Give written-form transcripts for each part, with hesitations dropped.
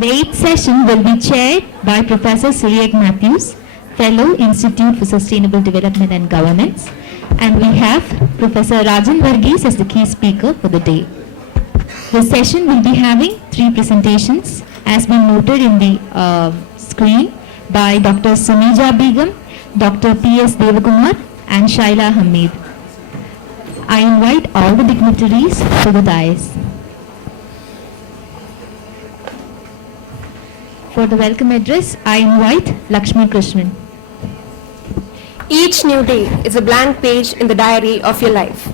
The eighth session will be chaired by Professor Ssp Matthews, Fellow, Institute for Sustainable Development and Governance, and we have Professor Rajan Varghese as the key speaker for the day. The session will be having 3 presentations as been noted in the screen by Dr. Sunija Beegum, Dr. P.S. Devakumar and Shyla Hameed. I invite all the dignitaries to the dais. For the welcome address, I invite Lakshmi Krishnan. Each new day is a blank page in the diary of your life.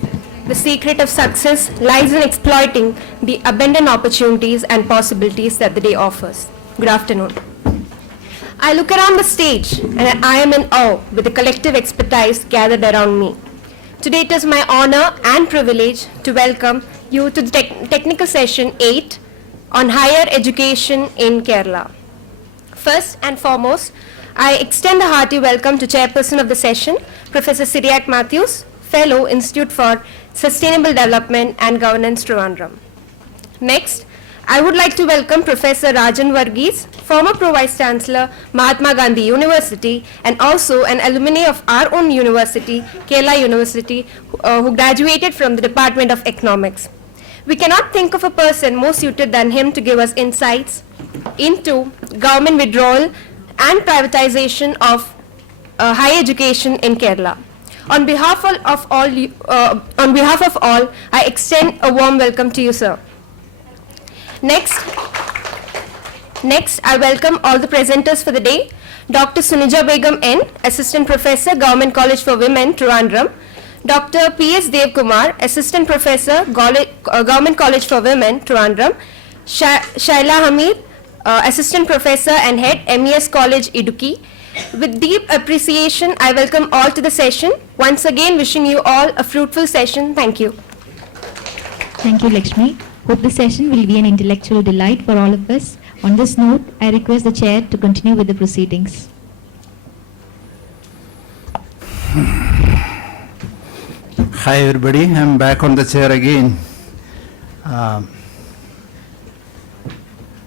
The secret of success lies in exploiting the abundant opportunities and possibilities that the day offers. Good afternoon. I look around the stage and I am in awe with the collective expertise gathered around me. Today it is my honor and privilege to welcome you to the technical session 8 on higher education in Kerala. First and foremost, I extend a hearty welcome to Chairperson of the session, Professor Ssp Matthews, Fellow, Institute for Sustainable Development and Governance, Trivandrum. Next, I would like to welcome Professor Rajan Varghese, former Pro-Vice Chancellor, Mahatma Gandhi University, and also an alumni of our own university, Kerala University, who graduated from the Department of Economics. We cannot think of a person more suited than him to give us insights into government withdrawal and privatization of higher education in Kerala. On behalf of all, I extend a warm welcome to you, sir. Next, I welcome all the presenters for the day. Dr. Sunija Begum N, Assistant Professor, Government College for Women, Trivandrum. Dr. P.S. Devakumar, Assistant Professor, Government College for Women, Trivandrum. Shyla Hameed, Assistant Professor and Head, MES College, Idukki. With deep appreciation, I welcome all to the session. Once again, wishing you all a fruitful session. Thank you. Thank you, Lakshmi. Hope the session will be an intellectual delight for all of us. On this note, I request the chair to continue with the proceedings. Hi everybody, I'm back on the chair again.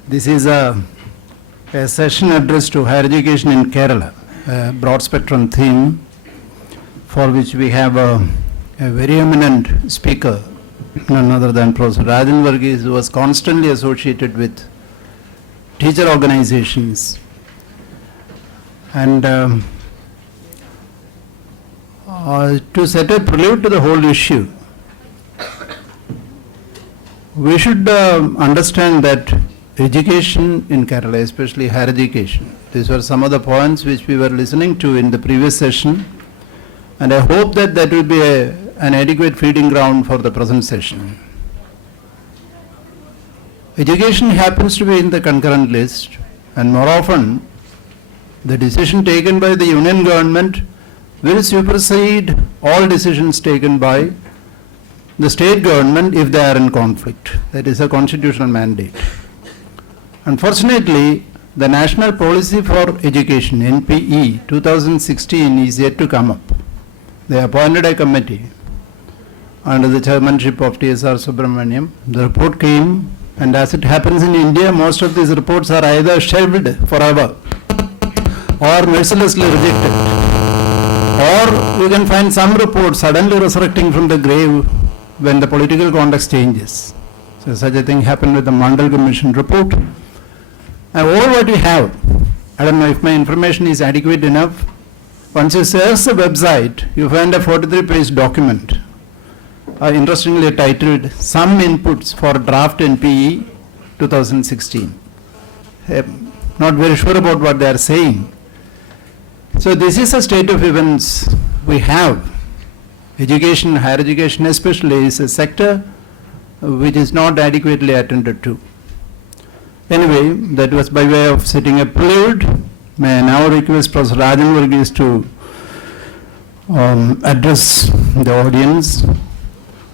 This is a session addressed to higher education in Kerala, a broad spectrum theme for which we have a very eminent speaker, none other than Professor Rajan Varghese, who was constantly associated with teacher organizations. And to set a prelude to the whole issue, we should understand that education in Kerala, especially higher education, these were some of the points which we were listening to in the previous session, and I hope that that will be an adequate feeding ground for the present session. Education happens to be in the concurrent list, and more often the decision taken by the union government will supersede all decisions taken by the state government if they are in conflict. That is a constitutional mandate. Unfortunately, the National Policy for Education, NPE 2016, is yet to come up. They appointed a committee under the chairmanship of T.S.R. Subramaniam. The report came, and as it happens in India, most of these reports are either shelved forever or mercilessly rejected. Or you can find some reports suddenly resurrecting from the grave when the political context changes. So such a thing happened with the Mandal Commission report. And all what we have, I don't know if my information is adequate enough. Once you search the website, you find a 43-page document, interestingly titled Some Inputs for Draft NPE 2016. Not very sure about what they are saying. So this is a state of events we have. Education, higher education especially, is a sector which is not adequately attended to. Anyway, that was by way of setting a prelude. May I now request Professor Rajan Varghese to address the audience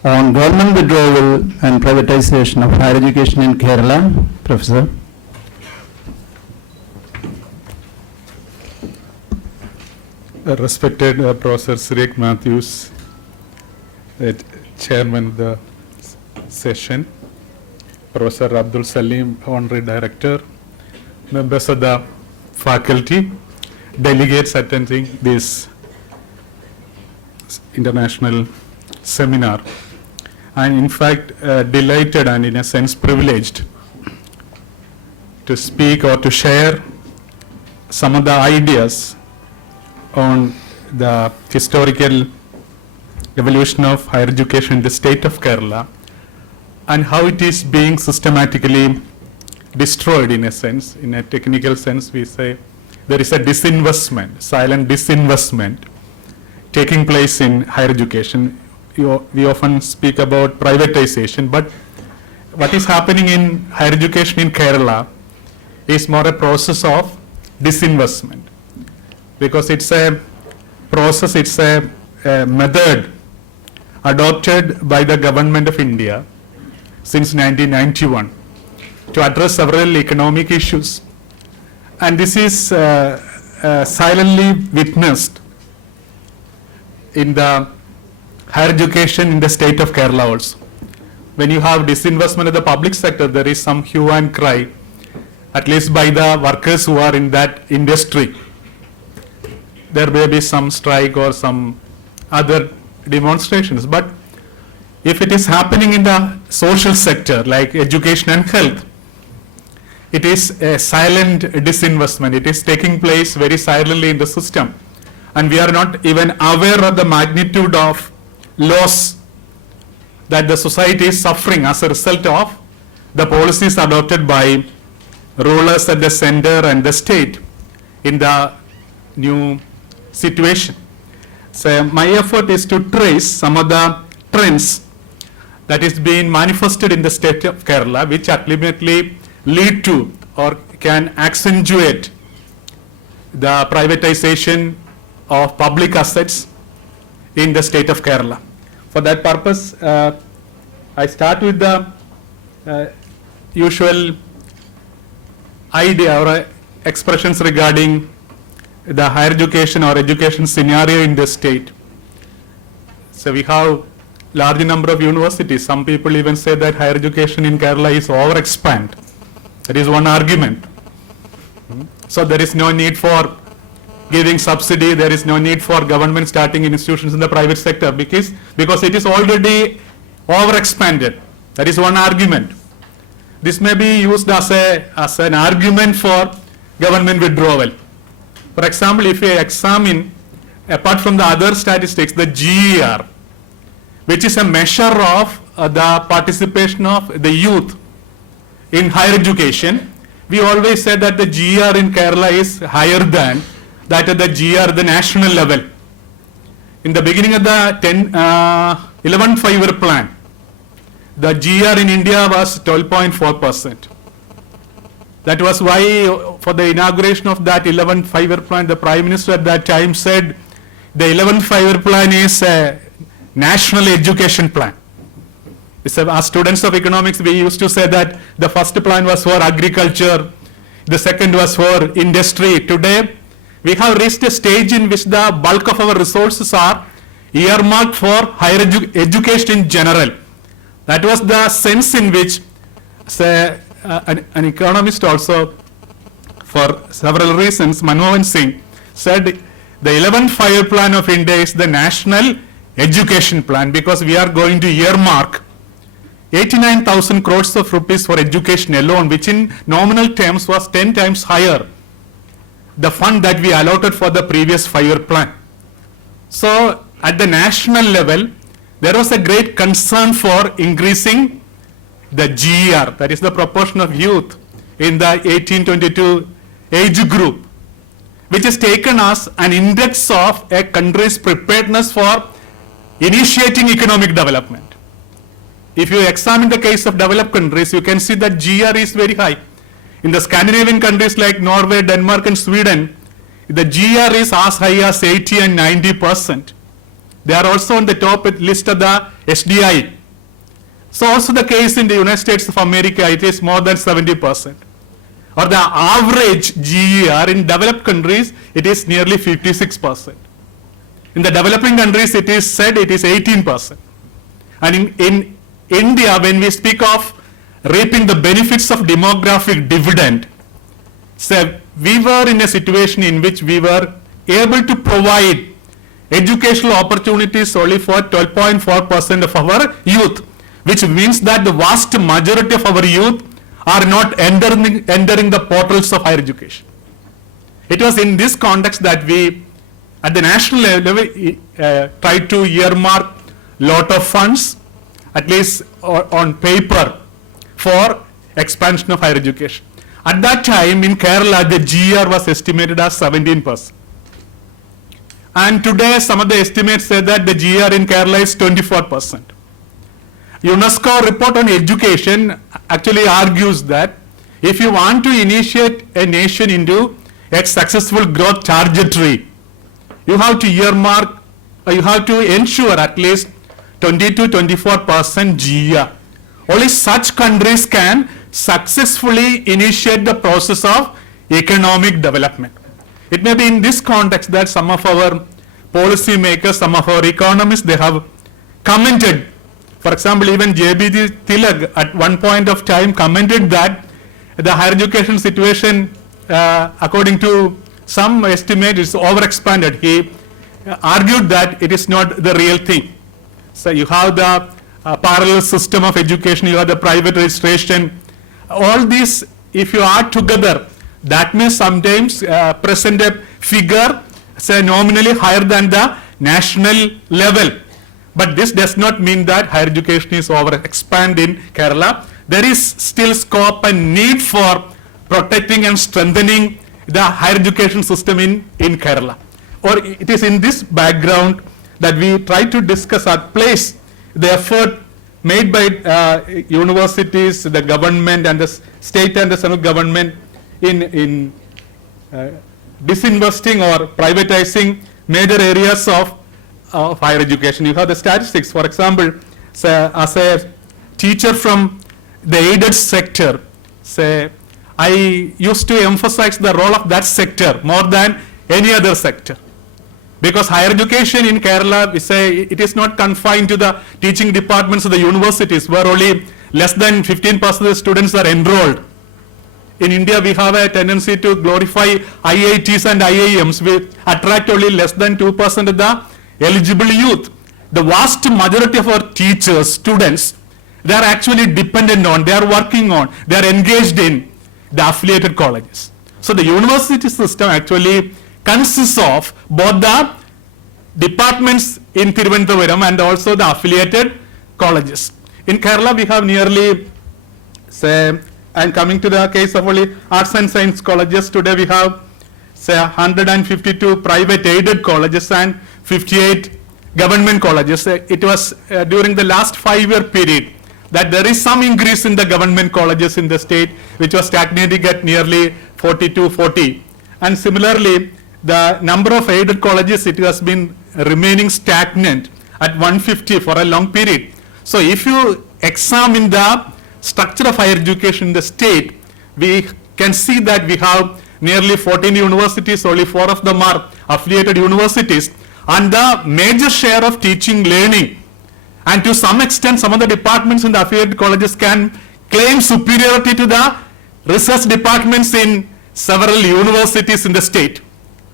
on government withdrawal and privatization of higher education in Kerala. Professor. Respected Professor Ssp Matthews, Chairman of the session, Professor Abdul Salim, Honorary Director, members of the faculty, delegates attending this international seminar. I'm in fact delighted and in a sense privileged to speak or to share some of the ideas on the historical evolution of higher education in the state of Kerala and how it is being systematically destroyed in a sense. In a technical sense, we say there is a disinvestment, silent disinvestment taking place in higher education. We often speak about privatization, but what is happening in higher education in Kerala is more a process of disinvestment, because it's a process, it's a method adopted by the government of India since 1991 to address several economic issues. And this is silently witnessed in the higher education in the state of Kerala also. When you have disinvestment of the public sector, there is some hue and cry, at least by the workers who are in that industry. There may be some strike or some other demonstrations, but if it is happening in the social sector like education and health, it is a silent disinvestment. It is taking place very silently in the system, and we are not even aware of the magnitude of loss that the society is suffering as a result of the policies adopted by rulers at the center and the state in the new situation. So my effort is to trace some of the trends that is being manifested in the state of Kerala, which ultimately lead to or can accentuate the privatization of public assets in the state of Kerala. For that purpose, I start with the usual idea or expressions regarding the higher education or education scenario in the state. So we have large number of universities. Some people even say that higher education in Kerala is overexpanded. That is one argument. So there is no need for giving subsidy, there is no need for government starting institutions in the private sector because it is already overexpanded. That is one argument. This may be used as an argument for government withdrawal. For example, if you examine, apart from the other statistics, the GER, which is a measure of the participation of the youth in higher education, we always say that the GER in Kerala is higher than that of the GER at the national level. In the beginning of the 11th 5-year plan, the GER in India was 12.4%. That was why for the inauguration of that 11th 5-year plan, the Prime Minister at that time said the 11th 5-year plan is a national education plan. As students of economics, we used to say that the first plan was for agriculture, the second was for industry. Today, we have reached a stage in which the bulk of our resources are earmarked for higher education in general. That was the sense in which an economist also, for several reasons, Manmohan Singh, said the 11th 5-year plan of India is the national education plan because we are going to earmark 89,000 crores of rupees for education alone, which in nominal terms was 10 times higher the fund that we allotted for the previous 5-year plan. So at the national level, there was a great concern for increasing the GER, that is the proportion of youth in the 18-22 age group, which is taken as an index of a country's preparedness for initiating economic development. If you examine the case of developed countries, you can see that GER is very high. In the Scandinavian countries like Norway, Denmark and Sweden, the GER is as high as 80 and 90%. They are also on the top list of the SDI. So also the case in the United States of America, it is more than 70%. Or the average GER in developed countries, it is nearly 56%. In the developing countries, it is said it is 18%. And in India, when we speak of reaping the benefits of demographic dividend, So we were in a situation in which we were able to provide educational opportunities only for 12.4% of our youth, which means that the vast majority of our youth are not entering the portals of higher education. It was in this context that we, at the national level, tried to earmark lot of funds, at least on paper, for expansion of higher education. At that time in Kerala, the GR was estimated as 17%. And today, some of the estimates say that the GR in Kerala is 24%. UNESCO report on education actually argues that if you want to initiate a nation into a successful growth trajectory, you have to earmark, you have to ensure at least 20 to 24% GR. Only such countries can successfully initiate the process of economic development. It may be in this context that some of our policy makers, some of our economists, they have commented. For example, even J.B.G. Tilak at one point of time commented that the higher education situation, according to some estimate, is overexpanded. He argued that it is not the real thing. So you have the parallel system of education, you have the private registration. All these, if you add together, that may sometimes present a figure, say nominally higher than the national level. But this does not mean that higher education is overexpanded in Kerala. There is still scope and need for protecting and strengthening the higher education system in Kerala. Or it is in this background that we try to discuss or place the effort made by universities, the government and the state and the central government in disinvesting or privatizing major areas of higher education. You have the statistics. For example, say, as a teacher from the aided sector, say, I used to emphasize the role of that sector more than any other sector. Because higher education in Kerala, we say it is not confined to the teaching departments of the universities, where only less than 15% of the students are enrolled. In India, we have a tendency to glorify IITs and IIMs. We attract only less than 2% of the eligible youth. The vast majority of our teachers, students, they are actually dependent on, they are working on, they are engaged in the affiliated colleges. So the university system actually consists of both the departments in Trivandrum and also the affiliated colleges. In Kerala, we have nearly, say, and coming to the case of only arts and science colleges, today we have, say, 152 private aided colleges and 58 government colleges. It was during the last 5-year period that there is some increase in the government colleges in the state, which was stagnating at nearly 40. And similarly, the number of aided colleges, it has been remaining stagnant at 150 for a long period. So if you examine the structure of higher education in the state, we can see that we have nearly 14 universities, only 4 of them are affiliated universities, and the major share of teaching learning, and to some extent some of the departments in the affiliated colleges can claim superiority to the research departments in several universities in the state.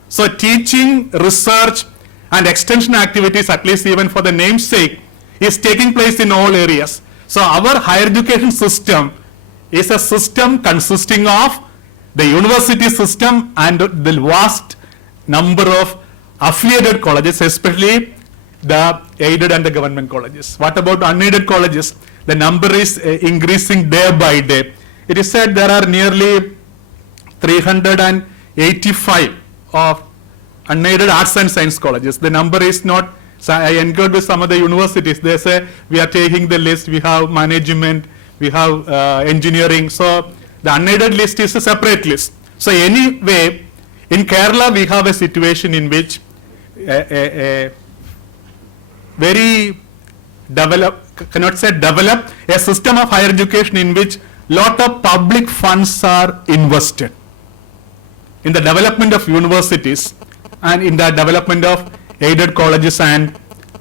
So teaching, research and extension activities, at least even for the name's sake, is taking place in all areas. So our higher education system is a system consisting of the university system and the vast number of affiliated colleges, especially the aided and the government colleges. What about unaided colleges? The number is increasing day by day. It is said there are nearly 385 of unaided arts and science colleges. The number is not, so I encountered with some of the universities, they say we are taking the list, we have management, we have engineering, so the unaided list is a separate list. So anyway, in Kerala we have a situation in which a very cannot say developed, a system of higher education in which lot of public funds are invested in the development of universities and in the development of aided colleges and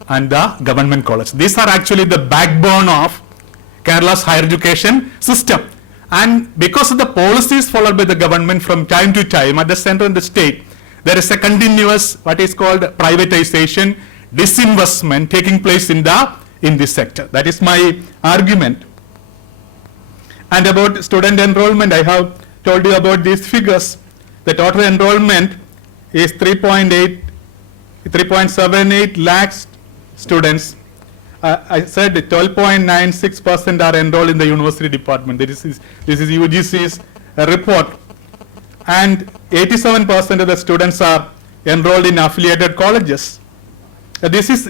the government colleges. These are actually the backbone of Kerala's higher education system. And because of the policies followed by the government from time to time at the center and the state, there is a continuous what is called privatization, disinvestment taking place in this sector. That is my argument. And about student enrollment, I have told you about these figures. The total enrollment is 3.78 lakhs students. I said 12.96% are enrolled in the university department. This is UGC's report. And 87% of the students are enrolled in affiliated colleges. This is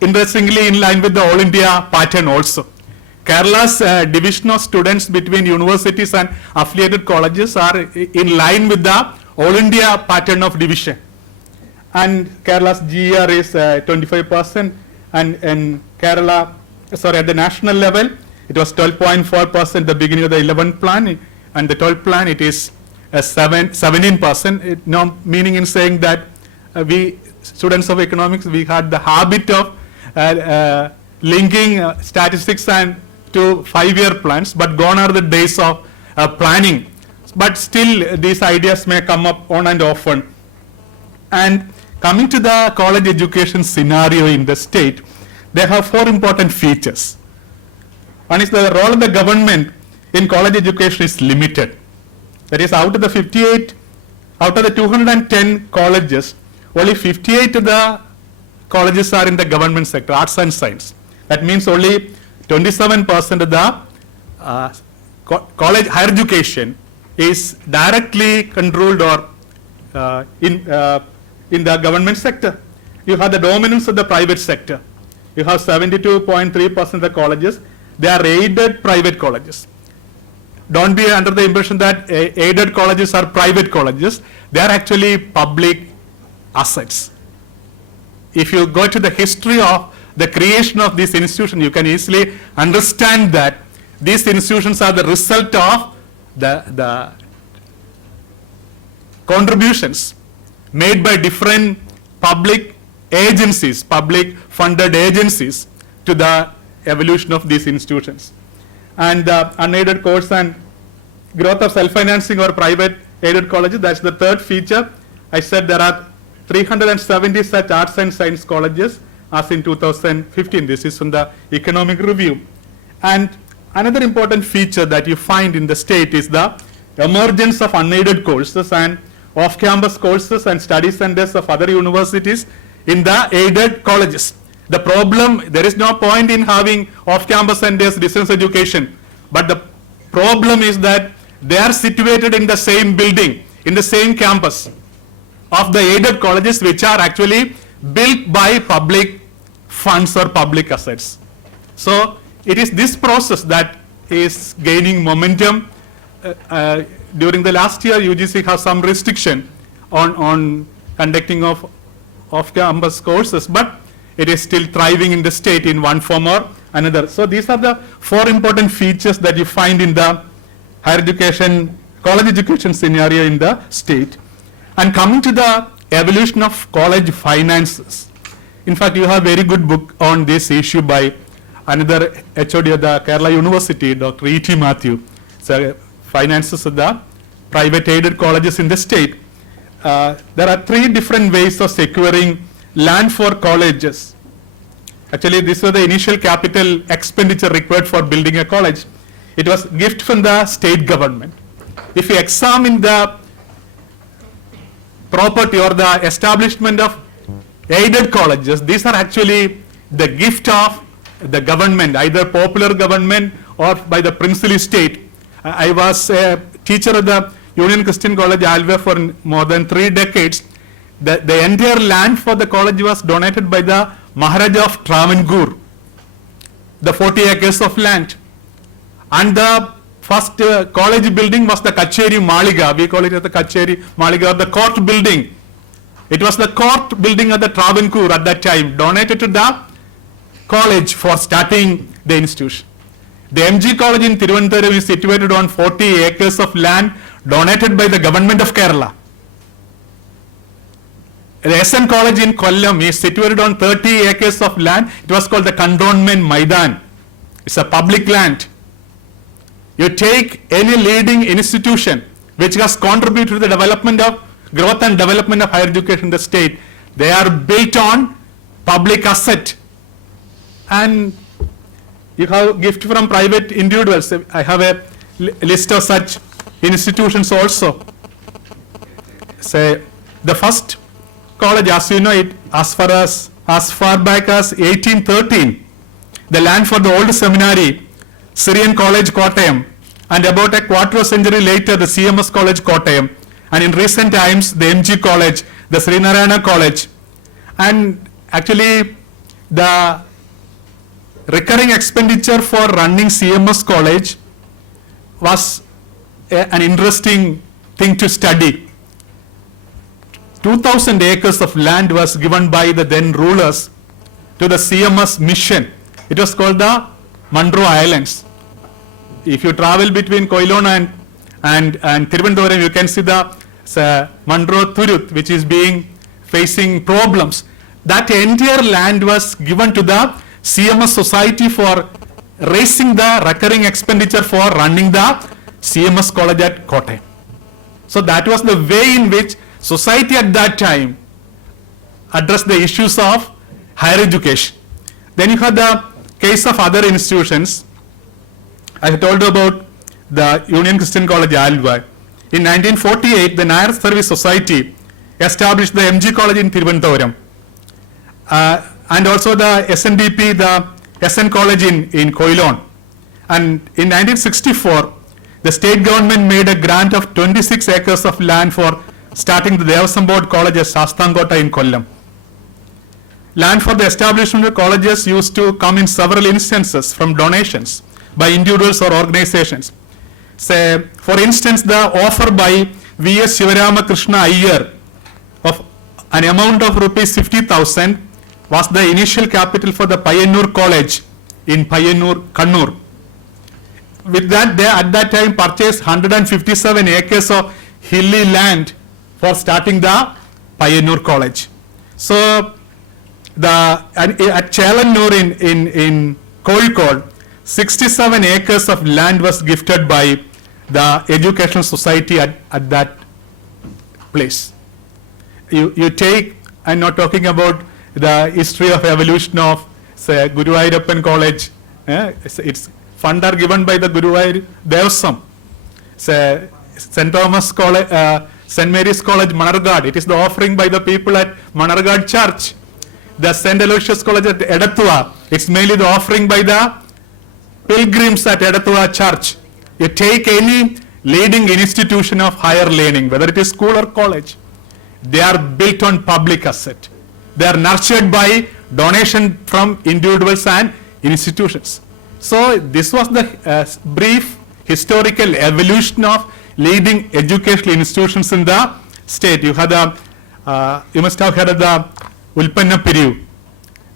interestingly in line with the All India pattern also. Kerala's division of students between universities and affiliated colleges are in line with the All India pattern of division. And Kerala's GER is 25%, and in Kerala, at the national level, it was 12.4% at the beginning of the 11th plan, and the 12th plan it is 17%. No meaning in saying that we students of economics, we had the habit of linking statistics and to 5-year plans, but gone are the days of planning. But still these ideas may come up on and often. And coming to the college education scenario in the state, they have 4 important features. One is the role of the government in college education is limited. That is, out of the 210 colleges, only 58 of the colleges are in the government sector, arts and science. That means only 27% of the college higher education is directly controlled or in the government sector. You have the dominance of the private sector. You have 72.3% of the colleges. They are aided private colleges. Don't be under the impression that aided colleges are private colleges. They are actually public assets. If you go to the history of the creation of this institution, you can easily understand that these institutions are the result of the contributions made by different public agencies, public funded agencies, to the evolution of these institutions. And unaided course and growth of self-financing or private aided colleges, that's the third feature. I said there are 370 such arts and science colleges as in 2015. This is from the economic review. And another important feature that you find in the state is the emergence of unaided courses and off-campus courses and study centers of other universities in the aided colleges. The problem, there is no point in having off-campus centers, distance education, but the problem is that they are situated in the same building, in the same campus of the aided colleges, which are actually built by public funds or public assets. So it is this process that is gaining momentum. During the last year, UGC has some restriction on conducting of off-campus courses, but it is still thriving in the state in one form or another. So these are the 4 important features that you find in the higher education, college education scenario in the state. And coming to the evolution of college finances. In fact, you have a very good book on this issue by another HOD of the Kerala University, Dr. E.T. Matthew. So finances of the private aided colleges in the state. There are 3 different ways of securing land for colleges. Actually, this was the initial capital expenditure required for building a college. It was gift from the state government. If you examine the property or the establishment of aided colleges, these are actually the gift of the government, either popular government or by the princely state. I was a teacher at the Union Christian College, Alva, for more than 3 decades. The entire land for the college was donated by the Maharaja of Travancore, the 40 acres of land. And the first college building was the Kacheri Maliga. We call it as the Kacheri Maliga, or the court building. It was the court building of the Travancore at that time, donated to the college for starting the institution. The MG College in Trivandrum is situated on 40 acres of land donated by the government of Kerala. The SN College in Kollam is situated on 30 acres of land. It was called the Cantonment Maidan. It's a public land. You take any leading institution which has contributed to the development of growth and development of higher education in the state. They are built on public asset. And you have gift from private individuals. I have a list of such institutions also. Say the first college, as you know, it as far back as 1813, the land for the old seminary, Syrian College Kottayam, and about a quarter of a century later the CMS College Kottayam, and in recent times the MG College, the Srinarayana College. And actually the recurring expenditure for running CMS College was an interesting thing to study. 2,000 acres of land was given by the then rulers to the CMS mission. It was called the Monroe Islands. If you travel between Koilon and Trivandrum, you can see the Monroe Turuth, which is facing problems. That entire land was given to the CMS Society for raising the recurring expenditure for running the CMS College at Kottayam. So that was the way in which society at that time addressed the issues of higher education. Then you have the case of other institutions. I told you about the Union Christian College Alva. In 1948, the Nair Service Society established the MG College in Trivandrum, and also the SNDP, the SN College in Koilon. And in 1964, the state government made a grant of 26 acres of land for starting the Devakumar College at Shastangota in Kollam. Land for the establishment of colleges used to come in several instances from donations by individuals or organizations. Say, for instance, the offer by V.S. Shivaramakrishna Iyer of an amount of rupees 50,000 was the initial capital for the Payyanur College in Payyanur, Kannur. With that, they at that time purchased 157 acres of hilly land for starting the Payyanur College. So, at Chalanur in Kozhikode, 67 acres of land was gifted by the Educational Society at that place. You take, I'm not talking about the history of evolution of, say, Guruvayurappan College. It's fund are given by the Guruvayur Devasam. Say, St. Thomas College, St. Mary's College, Manargad. It is the offering by the people at Manargad Church. The St. Aloysius College at Edathua. It's mainly the offering by the pilgrims at Edathua Church. You take any leading institution of higher learning, whether it is school or college, they are built on public asset. They are nurtured by donation from individuals and institutions. So this was the brief historical evolution of leading educational institutions in the state. You had you must have heard of the Ulpanna Pirivu.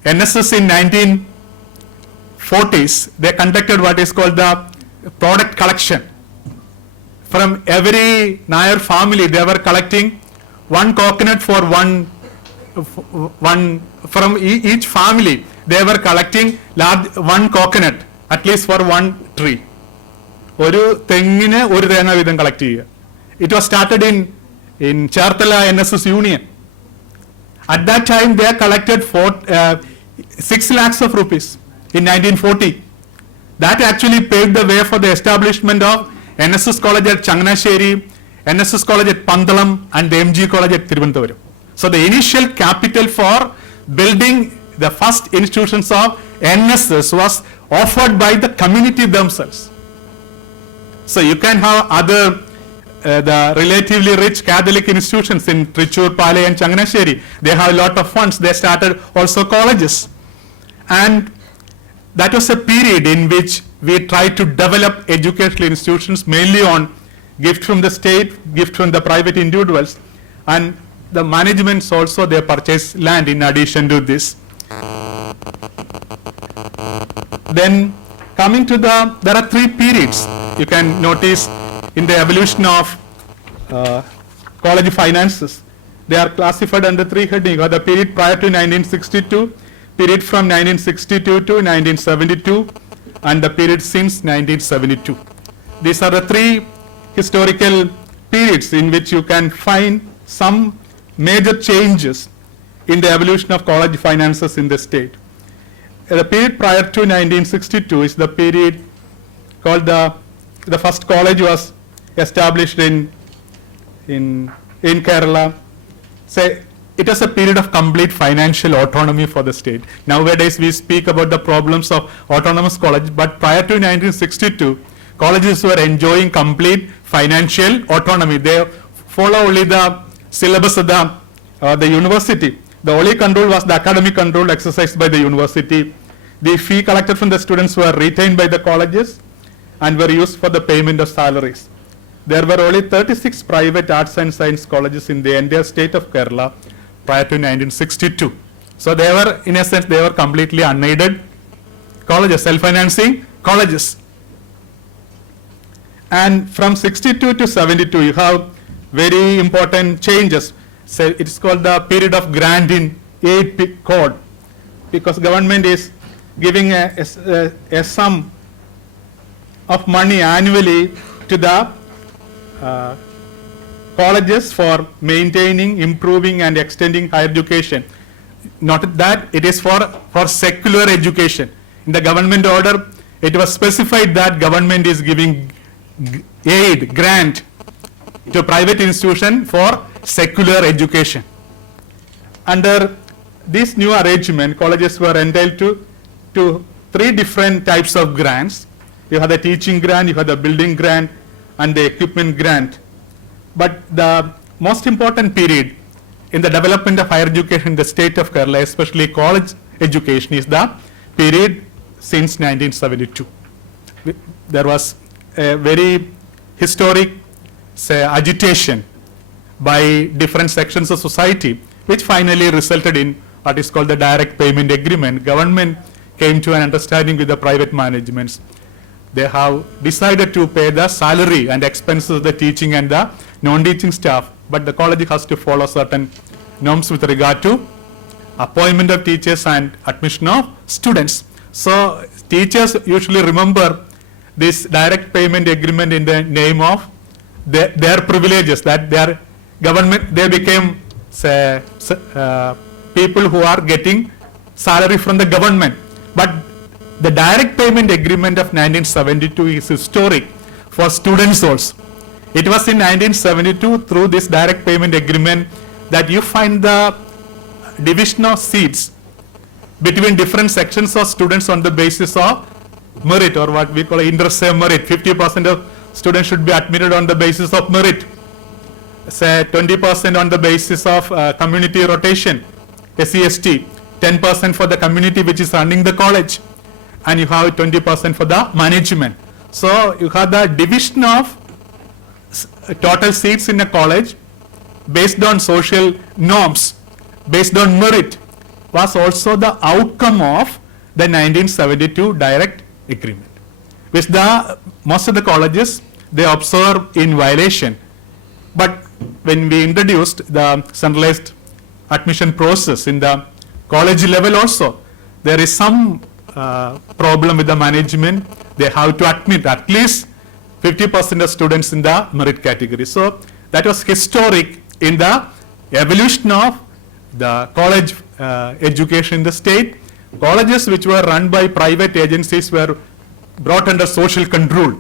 NSS in 1940s, they conducted what is called the product collection. From every Nair family, they were collecting one coconut for one from each family. They were collecting one coconut, at least for one tree. ഒരു തെങ്ങിന് ഒരു തേങ്ങ വീതം collect ചെയ്യുക. It was started in Charthala NSS Union. At that time, they collected 6 lakhs of rupees in 1940. That actually paved the way for the establishment of NSS College at Changanasheri, NSS College at Pandalam, and the MG College at Trivandrum. So the initial capital for building the first institutions of NSS was offered by the community themselves. So you can have other the relatively rich Catholic institutions in Trichur, Palai and Changanasheri. They have a lot of funds. They started also colleges. And that was a period in which we tried to develop educational institutions mainly on gift from the state, gift from the private individuals, and the managements also, they purchase land in addition to this. Then coming to there are 3 periods you can notice in the evolution of college finances. They are classified under 3 headings. The period prior to 1962, period from 1962 to 1972, and the period since 1972. these are the three historical periods in which you can find some major changes in the evolution of college finances in the state. The period prior to 1962 is the period called the first college was established in Kerala. Say, it was a period of complete financial autonomy for the state. Nowadays we speak about the problems of autonomous college, but prior to 1962, colleges were enjoying complete financial autonomy. They follow only the syllabus of the university. The only control was the academic control exercised by the university. The fee collected from the students were retained by the colleges and were used for the payment of salaries. There were only 36 private arts and science colleges in the entire state of Kerala prior to 1962. So they were, in a sense, they were completely unaided colleges, self-financing colleges. And from 62 to 72, you have very important changes. So it's called the period of grant in aid code, because government is giving a sum of money annually to the colleges for maintaining, improving and extending higher education. Not that it is for secular education. In the government order, it was specified that government is giving aid, grant to private institution for secular education. Under this new arrangement, colleges were entitled to three different types of grants. You have the teaching grant, you have the building grant, and the equipment grant. But the most important period in the development of higher education in the state of Kerala, especially college education, is the period since 1972. There was a very historic, say, agitation by different sections of society, which finally resulted in what is called the direct payment agreement. Government came to an understanding with the private managements. They have decided to pay the salary and expenses of the teaching and the non-teaching staff, but the college has to follow certain norms with regard to appointment of teachers and admission of students. So teachers usually remember this direct payment agreement in the name of their privileges, that their government, they became, say, people who are getting salary from the government. But the direct payment agreement of 1972 is historic for students also. It was in 1972 through this direct payment agreement that you find the division of seats between different sections of students on the basis of merit, or what we call inter-se merit. 50% of students should be admitted on the basis of merit. Say 20% on the basis of community rotation, SC/ST, 10% for the community which is running the college, and you have 20% for the management. So you have the division of total seats in a college based on social norms, based on merit, was also the outcome of the 1972 direct agreement, which most of the colleges, they observe in violation. But when we introduced the centralized admission process in the college level also, there is some problem with the management. They have to admit at least 50% of students in the merit category. So that was historic in the evolution of the college education in the state. Colleges which were run by private agencies were brought under social control,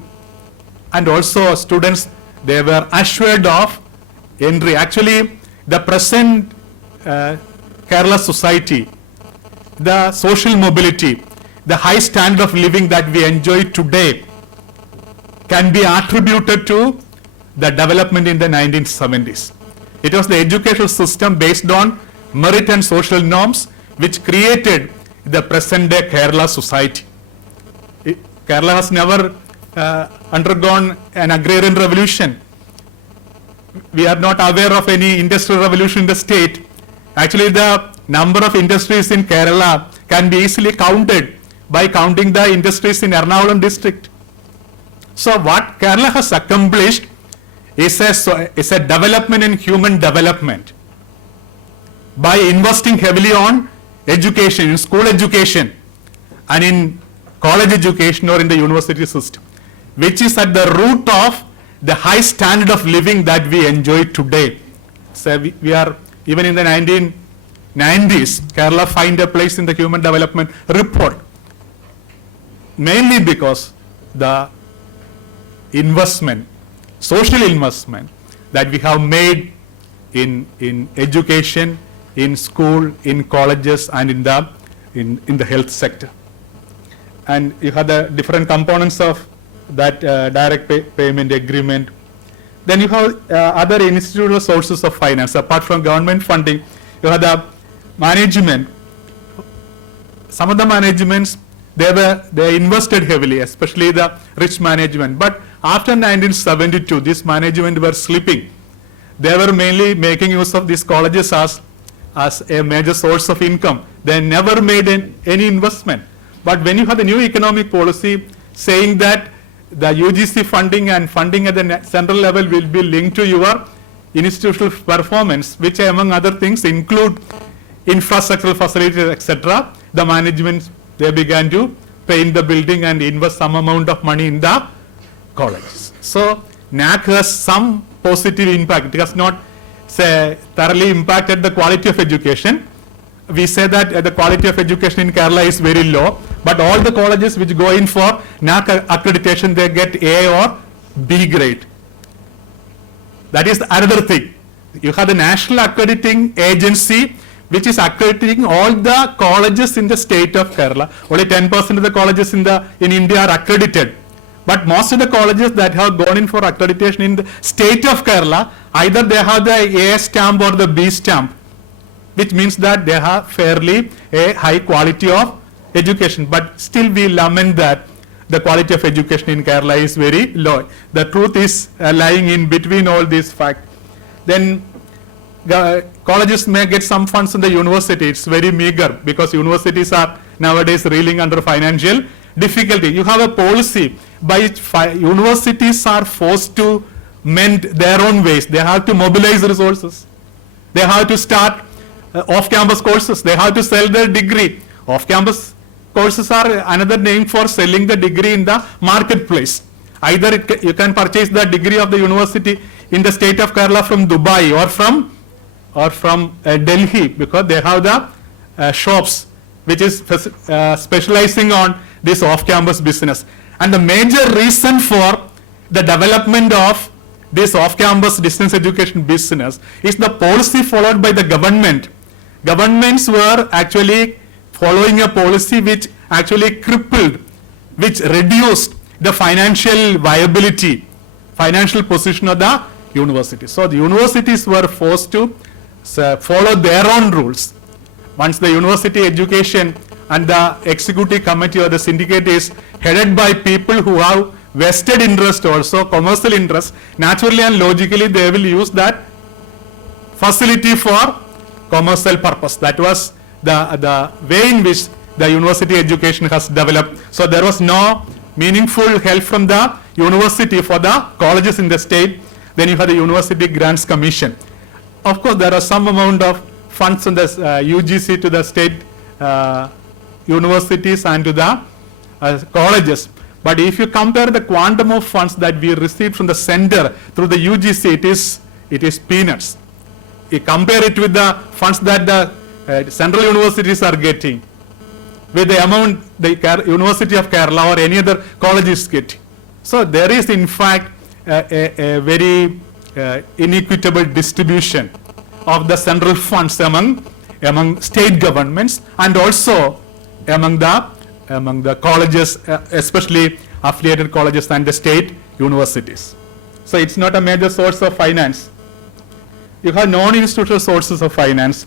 and also students, they were assured of entry. Actually, the present Kerala society, the social mobility, the high standard of living that we enjoy today can be attributed to the development in the 1970s. It was the educational system based on merit and social norms which created the present day Kerala society. Kerala has never undergone an agrarian revolution. We are not aware of any industrial revolution in the state. Actually, the number of industries in Kerala can be easily counted by counting the industries in Ernakulam district. So what Kerala has accomplished is a development in human development by investing heavily on education, in school education and in college education or in the university system. which is at the root of the high standard of living that we enjoy today. So we are, even in the 1990s, Kerala find a place in the Human Development Report, mainly because the investment, social investment that we have made in education, in school, in colleges, and in the health sector. And you have the different components of that direct payment agreement. Then you have other institutional sources of finance. Apart from government funding, you have the management. Some of the managements, they invested heavily, especially the rich management. But after 1972, this management were slipping. They were mainly making use of these colleges as a major source of income. They never made any investment. But when you have the new economic policy saying that the UGC funding and funding at the central level will be linked to your institutional performance, which among other things include infrastructural facilities, etc., the management, they began to paint the building and invest some amount of money in the colleges. So NAC has some positive impact. It has not thoroughly impacted the quality of education. We say that the quality of education in Kerala is very low, but all the colleges which go in for NAC accreditation, they get A or B grade. That is another thing. You have the National Accrediting Agency, which is accrediting all the colleges in the state of Kerala. Only 10% of the colleges in India are accredited. But most of the colleges that have gone in for accreditation in the state of Kerala, either they have the A stamp or the B stamp, which means that they have fairly a high quality of education. But still we lament that the quality of education in Kerala is very low. The truth is lying in between all these facts. Then colleges may get some funds in the university. It's very meager because universities are nowadays reeling under financial difficulty. You have a policy by which universities are forced to mend their own ways. They have to mobilize resources. They have to start off-campus courses. They have to sell their degree. Off-campus courses are another name for selling the degree in the marketplace. Either you can purchase the degree of the university in the state of Kerala from Dubai or from Delhi, because they have the shops which is specializing on this off-campus business. And the major reason for the development of this off-campus distance education business is the policy followed by the government. Governments were actually following a policy which actually crippled, which reduced the financial viability, financial position of the university. So the universities were forced to follow their own rules. Once the university education and the executive committee or the syndicate is headed by people who have vested interest, also commercial interest, naturally and logically they will use that facility for commercial purpose. That was the way in which the university education has developed. So there was no meaningful help from the university for the colleges in the state. Then you have the University Grants Commission. Of course, there are some amount of funds from the UGC to the state universities and to the colleges. But if you compare the quantum of funds that we received from the center through the UGC, it is peanuts. You compare it with the funds that the central universities are getting, with the amount the University of Kerala or any other college is getting. So there is in fact a very inequitable distribution of the central funds among state governments and also among the colleges, especially affiliated colleges and the state universities. So it's not a major source of finance. You have non-institutional sources of finance.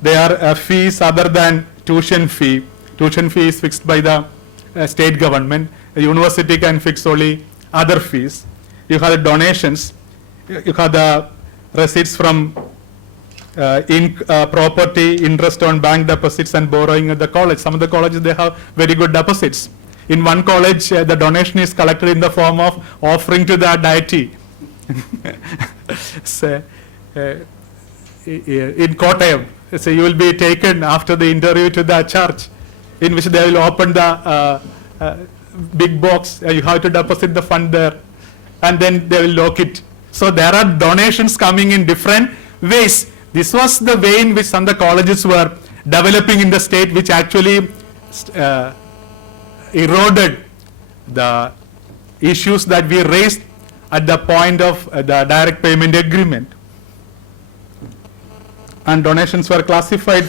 They are fees other than tuition fee. Tuition fee is fixed by the state government. The university can fix only other fees. You have the donations. You have the receipts from property, interest on bank deposits and borrowing at the college. Some of the colleges, they have very good deposits. In one college, the donation is collected in the form of offering to the deity. So, in Kottayam, so you will be taken after the interview to the church, in which they will open the big box, you have to deposit the fund there, and then they will lock it. So there are donations coming in different ways. This was the way in which some of the colleges were developing in the state, which actually eroded the issues that we raised at the point of the direct payment agreement. And donations were classified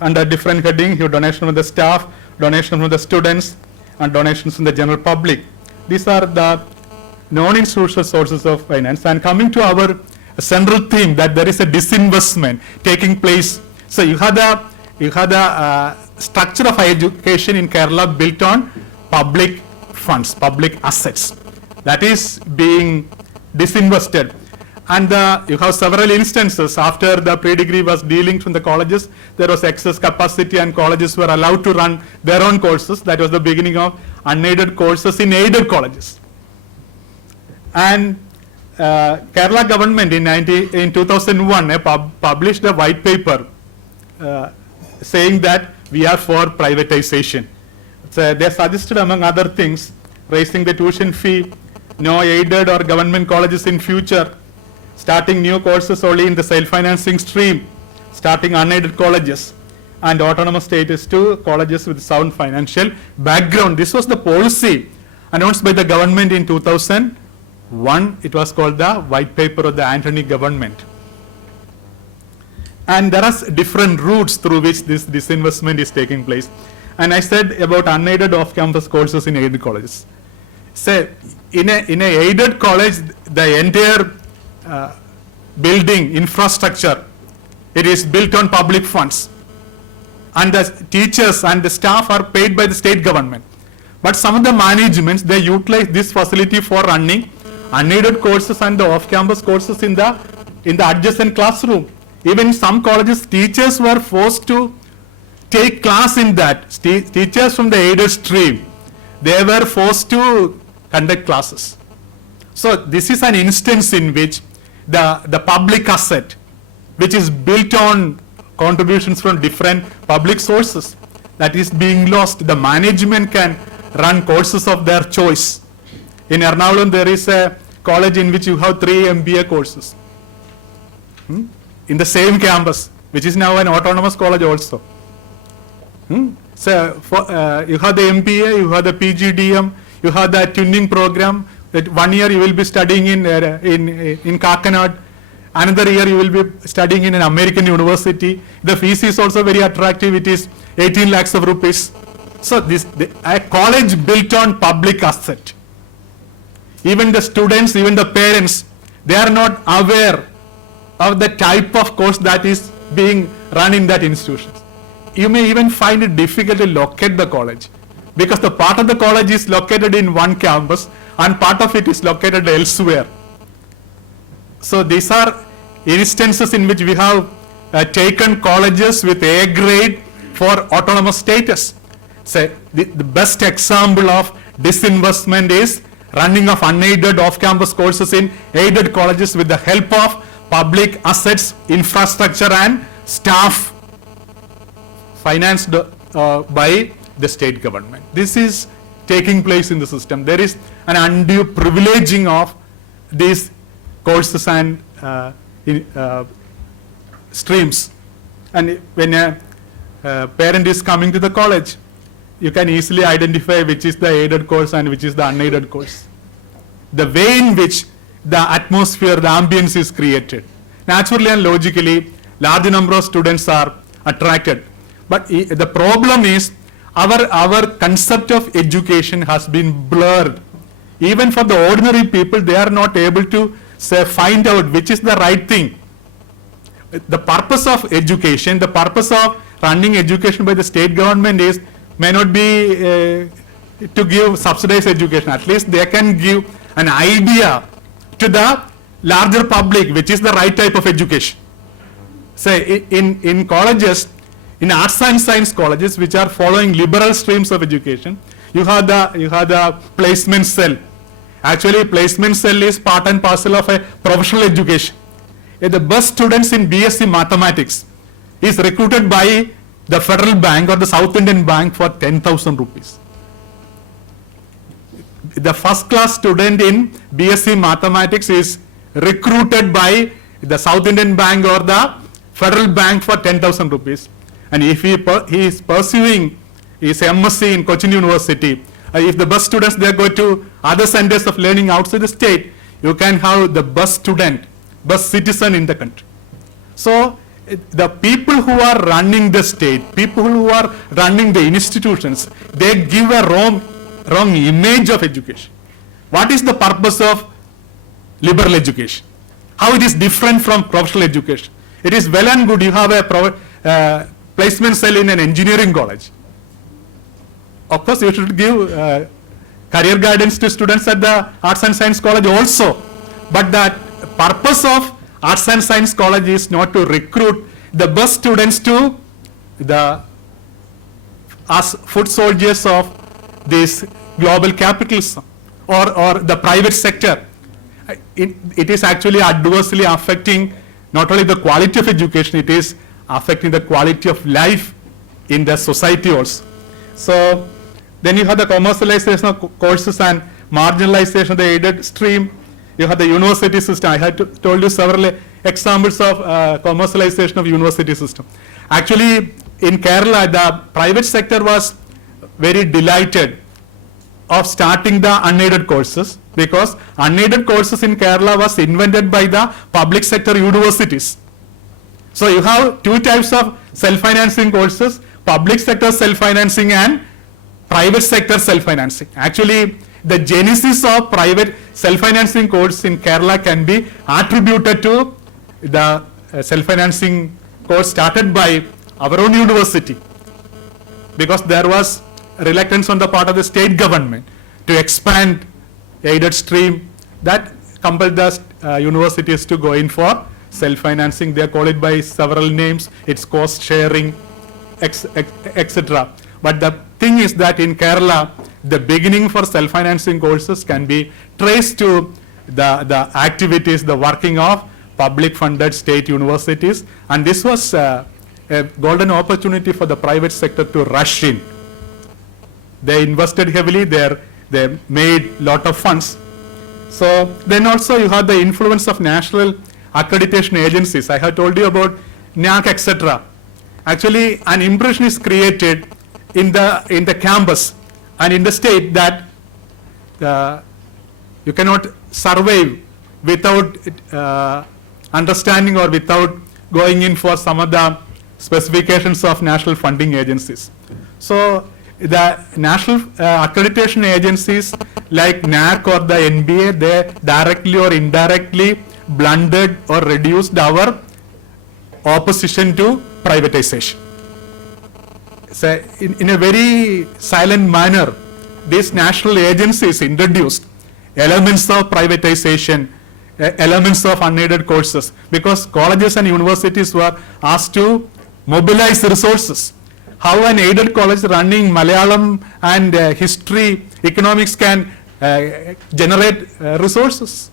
under different headings: donation from the staff, donation from the students, and donations from the general public. These are the non-institutional sources of finance. And coming to our central theme, that there is a disinvestment taking place. So you had the structure of higher education in Kerala built on public funds, public assets, that is being disinvested. And you have several instances after the pre-degree was dealing from the colleges, there was excess capacity and colleges were allowed to run their own courses. That was the beginning of unaided courses in aided colleges. And Kerala government in 2001 published a white paper saying that we are for privatization. So they suggested, among other things, raising the tuition fee, no aided or government colleges in future, starting new courses only in the self-financing stream, starting unaided colleges, and autonomous status to colleges with sound financial background. This was the policy announced by the government in 2001. It was called the White Paper of the Antony government. And there are different routes through which this disinvestment is taking place. And I said about unaided off-campus courses in aided colleges. Say, in a aided college, the entire building infrastructure, it is built on public funds, and the teachers and the staff are paid by the state government. But some of the managements, they utilize this facility for running unaided courses and the off-campus courses in the adjacent classroom. Even in some colleges, teachers were forced to take class in that. Teachers from the aided stream, they were forced to conduct classes. So this is an instance in which the public asset, which is built on contributions from different public sources, that is being lost. The management can run courses of their choice. In Ernakulam, there is a college in which you have 3 MBA courses in the same campus, which is now an autonomous college also. So you have the MBA, you have the PGDM, you have the tuning program. That 1 year you will be studying in Kakinad, another year you will be studying in an American university. The fees is also very attractive. It is 18 lakhs of rupees. So a college built on public asset. Even the students, even the parents, they are not aware of the type of course that is being run in that institution. You may even find it difficult to locate the college, because the part of the college is located in one campus and part of it is located elsewhere. So these are instances in which we have taken colleges with A grade for autonomous status. So the best example of disinvestment is running of unaided off-campus courses in aided colleges with the help of public assets, infrastructure and staff financed by the state government. This is taking place in the system. There is an undue privileging of these courses and streams. And when a parent is coming to the college, you can easily identify which is the aided course and which is the unaided course. The way in which the atmosphere, the ambience is created. Naturally and logically, large number of students are attracted. But the problem is our concept of education has been blurred. Even for the ordinary people, they are not able to find out which is the right thing. The purpose of education, the purpose of running education by the state government may not be to give subsidized education. At least they can give an idea to the larger public which is the right type of education. Say in colleges, in arts and science colleges which are following liberal streams of education, you have the placement cell. Actually, placement cell is part and parcel of a professional education. The best students in BSc mathematics is recruited by the Federal Bank or the South Indian Bank for 10,000 rupees. the first class student in BSc Mathematics is recruited by the South Indian Bank or the Federal Bank for 10,000 rupees. And if he is pursuing his MSc in Cochin University, if the best students they go to other centers of learning outside the state, you can have the best student, best citizen in the country. So the people who are running the state, people who are running the institutions, they give a wrong image of education. What is the purpose of liberal education? How it is different from professional education? It is well and good you have a placement cell in an engineering college. Of course, you should give career guidance to students at the Arts and Science College also. But the purpose of Arts and Science College is not to recruit the best students to the as foot soldiers of this global capitalism or the private sector. It is actually adversely affecting not only the quality of education, it is affecting the quality of life in the society also. So then you have the commercialization of courses and marginalization of the aided stream. You have the university system. I had told you several examples of commercialization of university system. Actually, in Kerala, the private sector was very delighted of starting the unaided courses because unaided courses in Kerala was invented by the public sector universities. So you have two types of self-financing courses, public sector self-financing and private sector self-financing. Actually, the genesis of private self-financing course in Kerala can be attributed to the self-financing course started by our own university, because there was reluctance on the part of the state government to expand aided stream that compelled the universities to go in for self-financing. They call it by several names. It's cost sharing, etc. But the thing is that in Kerala, the beginning for self-financing courses can be traced to the activities, the working of public funded state universities, and this was a golden opportunity for the private sector to rush in. They invested heavily there, they made lot of funds. So then also you have the influence of national accreditation agencies. I have told you about NAAC, etc. Actually, an impression is created in the campus and in the state that you cannot survive without understanding or without going in for some of the specifications of national funding agencies. So the national accreditation agencies like NAAC or the NBA, they directly or indirectly blunted or reduced our opposition to privatization. So in a very silent manner, these national agencies introduced elements of privatization, elements of unaided courses, because colleges and universities were asked to mobilize resources. How an aided college running Malayalam and history, economics can generate resources?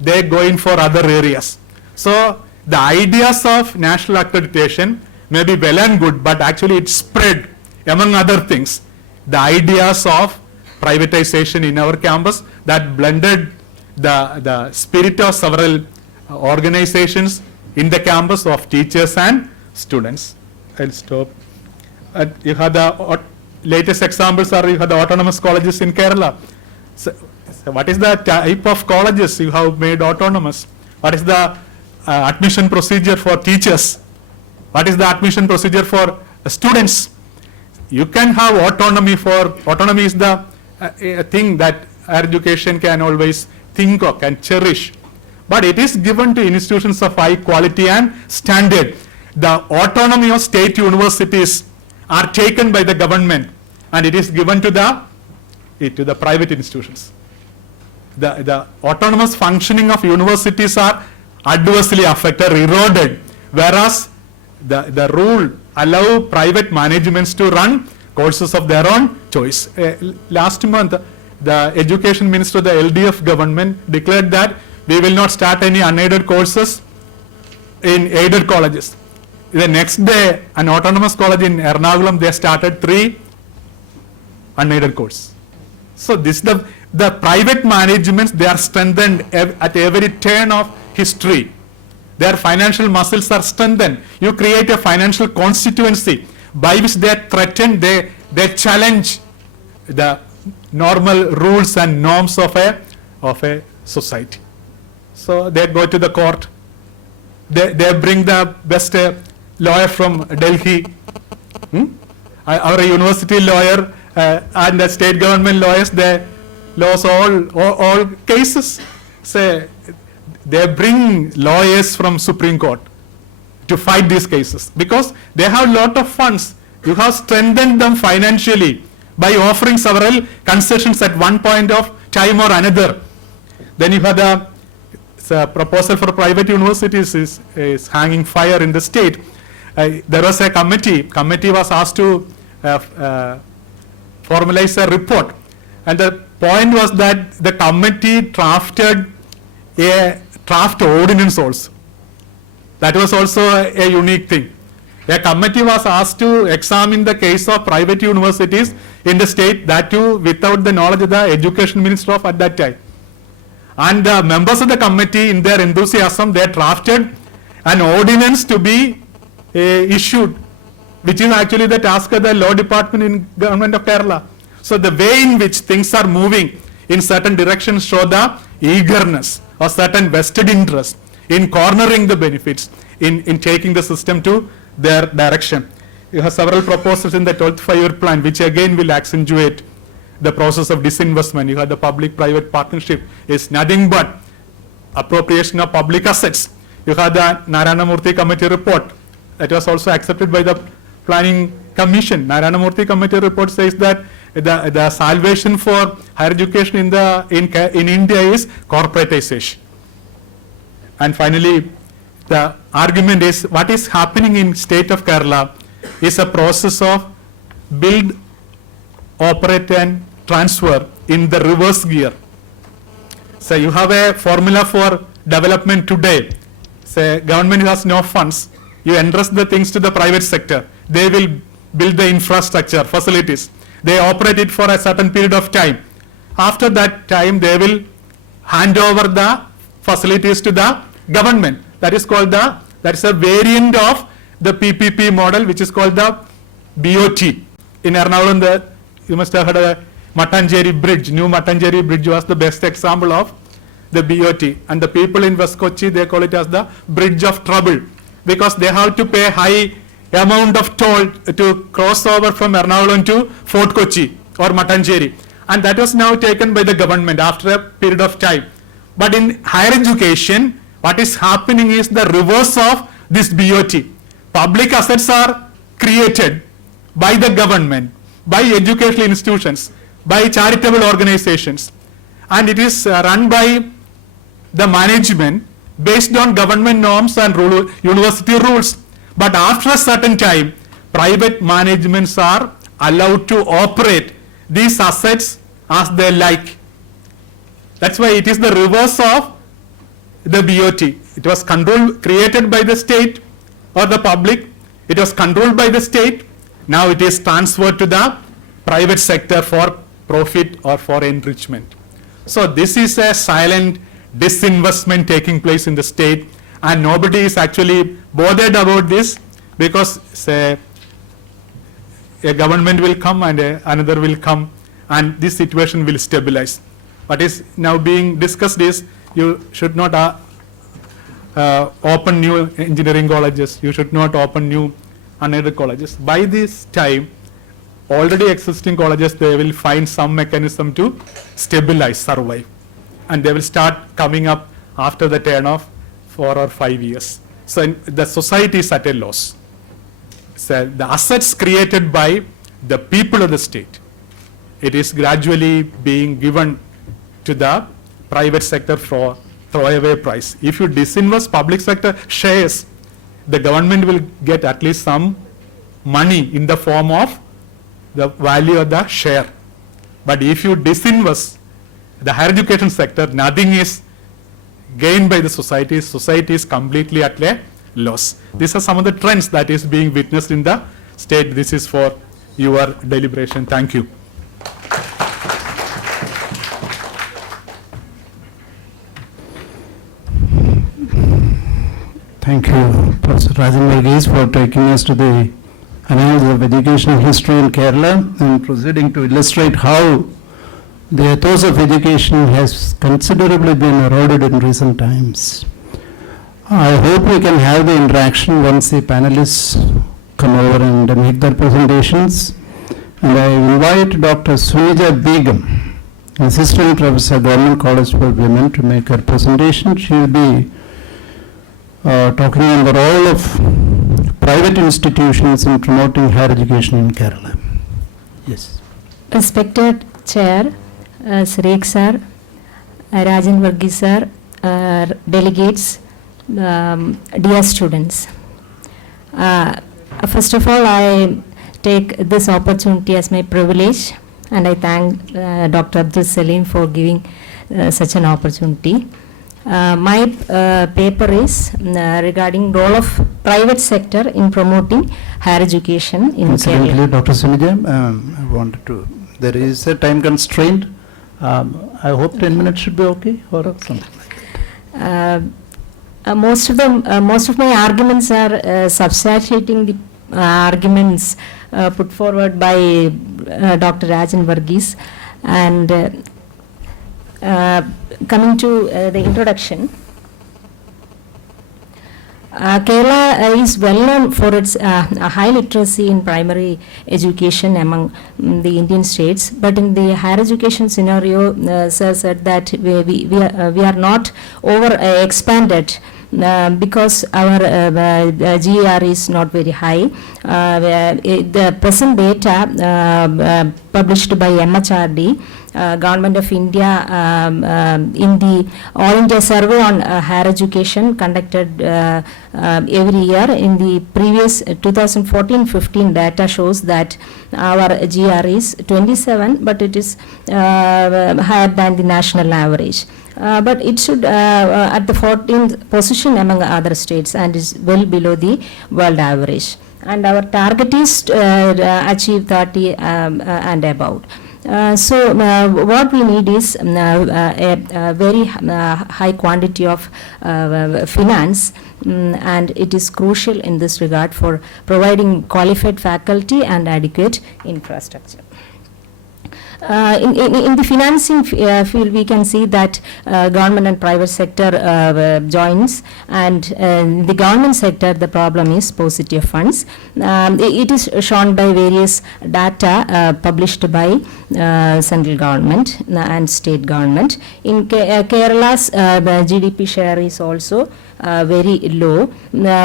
They go in for other areas. So the ideas of national accreditation may be well and good, but actually it spread among other things the ideas of privatization in our campus that blended the spirit of several organizations in the campus of teachers and students. I'll stop. You have the latest examples are you have the autonomous colleges in Kerala. So what is the type of colleges you have made autonomous? What is the admission procedure for teachers? What is the admission procedure for students? You can have autonomy is the thing that higher education can always think of, can cherish. But it is given to institutions of high quality and standard. The autonomy of state universities are taken by the government and it is given to the private institutions. The autonomous functioning of universities are adversely affected, eroded, whereas the rule allow private managements to run courses of their own choice. Last month, the education minister of the LDF government declared that we will not start any unaided courses in aided colleges. The next day, an autonomous college in Ernakulam, they started 3 unaided courses. So this the private managements, they are strengthened at every turn of history. Their financial muscles are strengthened. You create a financial constituency by which they threaten, they challenge the normal rules and norms of a society. So they go to the court. They bring the best lawyer from Delhi, our university lawyer and the state government lawyers. They lose all cases. Say they bring lawyers from Supreme Court to fight these cases because they have lot of funds. You have strengthened them financially by offering several concessions at one point of time or another. Then you have the proposal for private universities is hanging fire in the state. There was a committee was asked to formalize a report, and the point was that the committee drafted a draft ordinance also. That was also a unique thing. A committee was asked to examine the case of private universities in the state, that too without the knowledge of the education minister of at that time. And the members of the committee, in their enthusiasm, they drafted an ordinance to be issued, which is actually the task of the law department in government of Kerala. So the way in which things are moving in certain directions show the eagerness or certain vested interest in cornering the benefits, in taking the system to their direction. You have several proposals in the 12th five-year plan, which again will accentuate the process of disinvestment. You have the public-private partnership is nothing but appropriation of public assets. You have the Narayana Murthy committee report that was also accepted by the planning commission. Narayana Murthy committee report says that the salvation for higher education in India is corporatization. And finally, the argument is what is happening in state of Kerala is a process of build, operate and transfer in the reverse gear. So you have a formula for development today. Say government has no funds. You entrust the things to the private sector. They will build the infrastructure, facilities. They operate it for a certain period of time. After that time, they will hand over the facilities to the government. That is called that is a variant of the PPP model, which is called the BOT. In Ernakulam, you must have heard of Mattancherry Bridge. New Mattancherry Bridge was the best example of the BOT. And the people in West Kochi, they call it as the Bridge of Trouble, because they have to pay high amount of toll to cross over from Ernakulam to Fort Kochi or Mattancherry. And that was now taken by the government after a period of time. But in higher education, what is happening is the reverse of this BOT. Public assets are created by the government, by educational institutions, by charitable organizations, and it is run by the management based on government norms and university rules. But after a certain time, private managements are allowed to operate these assets as they like. That's why it is the reverse of the BOT. It was created by the state or the public. It was controlled by the state. Now it is transferred to the private sector for profit or for enrichment. So this is a silent disinvestment taking place in the state, and nobody is actually bothered about this, because say a government will come and another will come, and this situation will stabilize. What is now being discussed is you should not open new engineering colleges, you should not open new unaided colleges. By this time, already existing colleges, they will find some mechanism to stabilize, survive, and they will start coming up after the turn of 4 or 5 years. So the society is at a loss. So the assets created by the people of the state, it is gradually being given to the private sector for throwaway price. If you disinvest public sector shares, the government will get at least some money in the form of the value of the share. But if you disinvest the higher education sector, nothing is gained by the society. Society is completely at a loss. These are some of the trends that is being witnessed in the state. This is for your deliberation. Thank you. Thank you, Professor Rajan Varghese, for taking us to the analysis of educational history in Kerala and proceeding to illustrate how the ethos of education has considerably been eroded in recent times. I hope we can have the interaction once the panelists come over and make their presentations. And I invite Dr. Sunija Beegum, Assistant Professor, Government College for Women, to make her presentation. She will be talking on the role of private institutions in promoting higher education in Kerala. Yes. Respected Chair, Suresh sir, Rajan Varghese sir, delegates, dear students. First of all, I take this opportunity as my privilege, and I thank Dr. Abdul Salim for giving such an opportunity. My paper is regarding role of private sector in promoting higher education in Incidentally, Kerala. Dr. Sunija, I wanted to, there is a time constraint. I hope 10 minutes should be okay or something like that. Most of my arguments are substantiating the arguments put forward by Dr. Rajan Varghese, and coming to the introduction. Kerala is well known for its high literacy in primary education among the Indian states, but in the higher education scenario, sir said that we are not over expanded. Because our GER is not very high. The present data published by MHRD, Government of India, in the All India Survey on Higher Education conducted every year, in the previous 2014-15 data shows that our GR is 27, but it is higher than the national average. But it should at the 14th position among other states and is well below the world average. And our target is to achieve 30 and above. So what we need is a very high quantity of finance, and it is crucial in this regard for providing qualified faculty and adequate infrastructure. In the financing field, we can see that government and private sector joins, and in the government sector the problem is paucity of funds. It is shown by various data published by central government and state government. In Kerala's GDP share is also very low.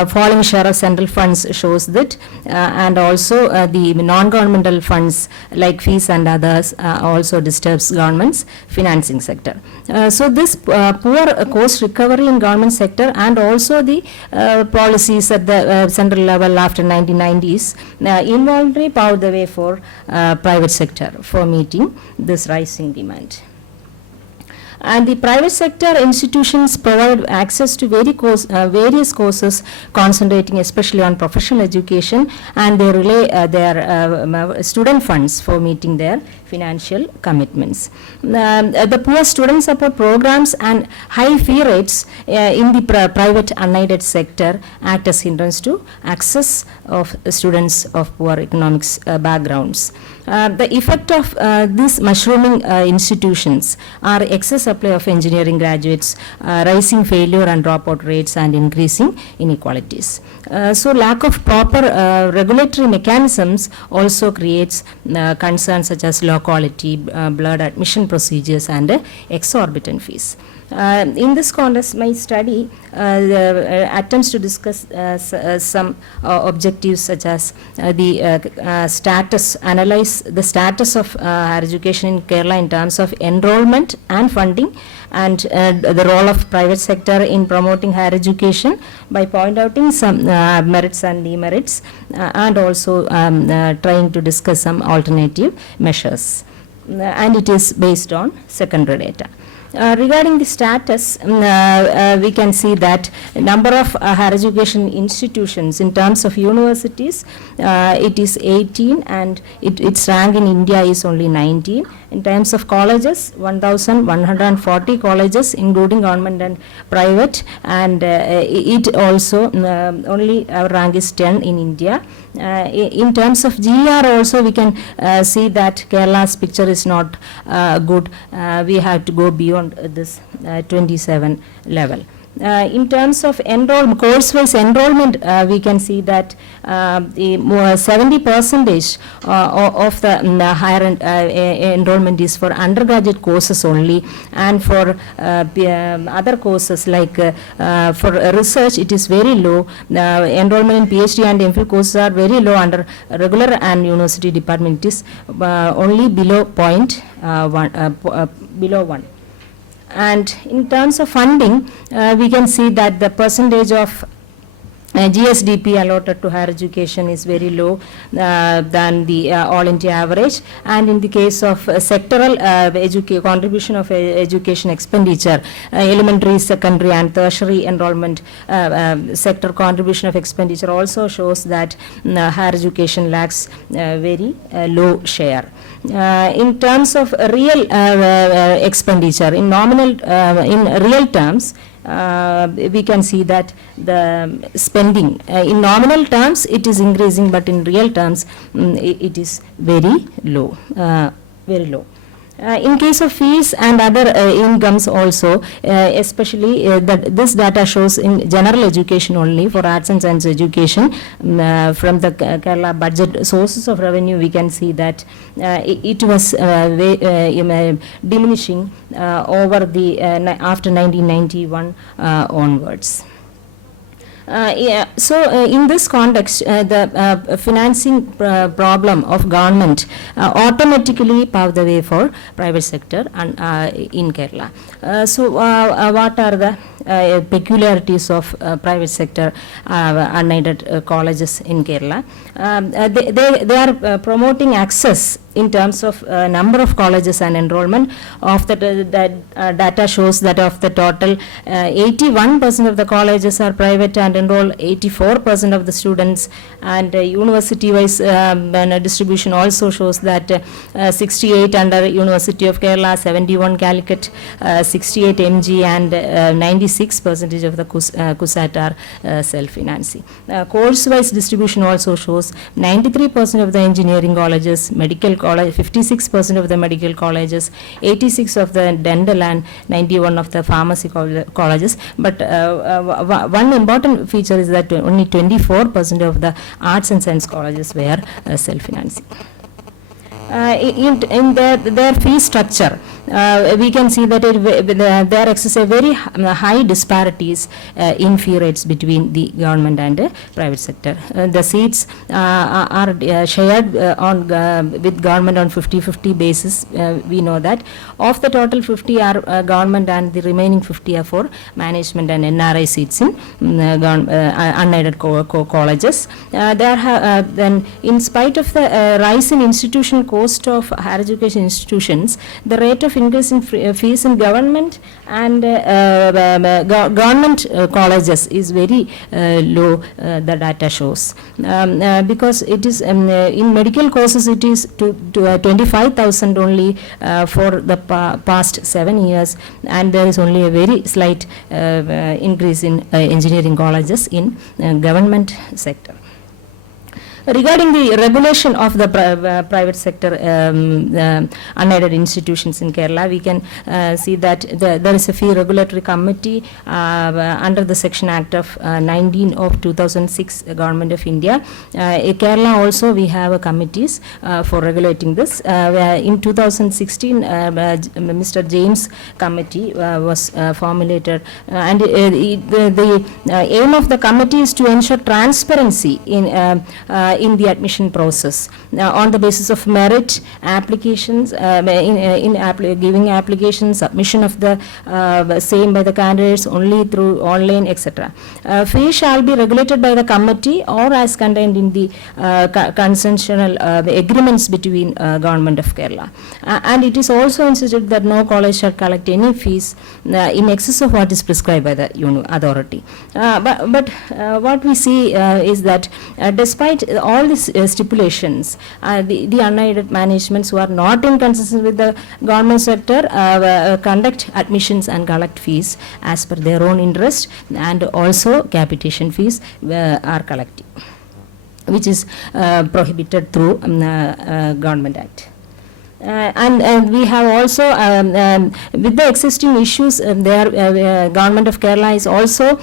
Falling share of central funds shows that, and also the non-governmental funds like fees and others also disturbs government's financing sector. So this poor cost recovery in government sector and also the policies at the central level after 1990s involuntarily paved the way for private sector for meeting this rising demand. And the private sector institutions provide access to various courses concentrating especially on professional education, and they rely their student funds for meeting their financial commitments. The poor student support programs and high fee rates in the private unaided sector act as hindrance to access of students of poor economics backgrounds. The effect of these mushrooming institutions are excess supply of engineering graduates, rising failure and dropout rates, and increasing inequalities. So lack of proper regulatory mechanisms also creates concerns such as low quality, blurred admission procedures, and exorbitant fees. In this context, my study attempts to discuss some objectives such as the status, analyze the status of higher education in Kerala in terms of enrollment and funding, and the role of private sector in promoting higher education by pointing out some merits and demerits, and also trying to discuss some alternative measures. And it is based on secondary data. Regarding the status, we can see that number of higher education institutions in terms of universities, it is 18 and its rank in India is only 19. In terms of colleges, 1,140 colleges including government and private, and it also only our rank is 10 in India. In terms of GR also we can see that Kerala's picture is not good. We have to go beyond this 27 level. In terms of course-wise enrollment, we can see that the 70% of the higher enrollment is for undergraduate courses only, and for other courses like for research it is very low. Enrollment in PhD and MPhil courses are very low under regular and university department. It is only below below 1. And in terms of funding, we can see that the percentage of GSDP allotted to higher education is very low than the all India average, and in the case of sectoral contribution of education expenditure, elementary, secondary and tertiary enrollment sector contribution of expenditure also shows that higher education lacks very low share. In terms of real expenditure, in nominal, in real terms, we can see that the spending in nominal terms it is increasing, but in real terms it is very low, very low. In case of fees and other incomes also, especially that this data shows in general education only, for arts and science education, from the Kerala budget sources of revenue we can see that it was diminishing over the after 1991 onwards. So in this context, the financing problem of government automatically paved the way for private sector in Kerala. So what are the peculiarities of private sector unaided colleges in Kerala? They are promoting access in terms of number of colleges and enrollment. Of the data shows that of the total 81% of the colleges are private and enroll 84% of the students, and university wise distribution also shows that 68 under University of Kerala, 71 Calicut, 68 MG and 96% of the CUSAT are self-financing. Course wise distribution also shows 93% of the engineering colleges, medical college, 56% of the medical colleges, 86 of the dental and 91 of the pharmacy colleges. But one important feature is that only 24% of the arts and science colleges were self-financing. In their fee structure, we can see that there exists a very high disparities in fee rates between the government and private sector. The seats are shared with government on 50-50 basis. We know that of the total 50 are government and the remaining 50 are for management and NRI seats in unaided colleges. Then in spite of the rise in institutional cost of higher education institutions, the rate of increase in fees in government and government colleges is very low, the data shows. Because it is in medical courses it is to 25,000 only for the past 7 years, and there is only a very slight increase in engineering colleges in government sector. Regarding the regulation of the private sector unaided institutions in Kerala, we can see that there is a fee regulatory committee under the Section Act of 19 of 2006, Government of India. In Kerala also we have committees for regulating this. In 2016, Mr. James Committee was formulated, and the aim of the committee is to ensure transparency in in the admission process on the basis of merit, applications, giving applications, submission of the same by the candidates only through online, etc. Fees shall be regulated by the committee or as contained in the consensual agreements between Government of Kerala. And it is also instituted that no college shall collect any fees in excess of what is prescribed by the authority. But what we see is that despite all these stipulations, the unaided managements who are not in consistency with the government sector conduct admissions and collect fees as per their own interest, and also capitation fees are collected, which is prohibited through Government Act. And we have also, with the existing issues, Government of Kerala is also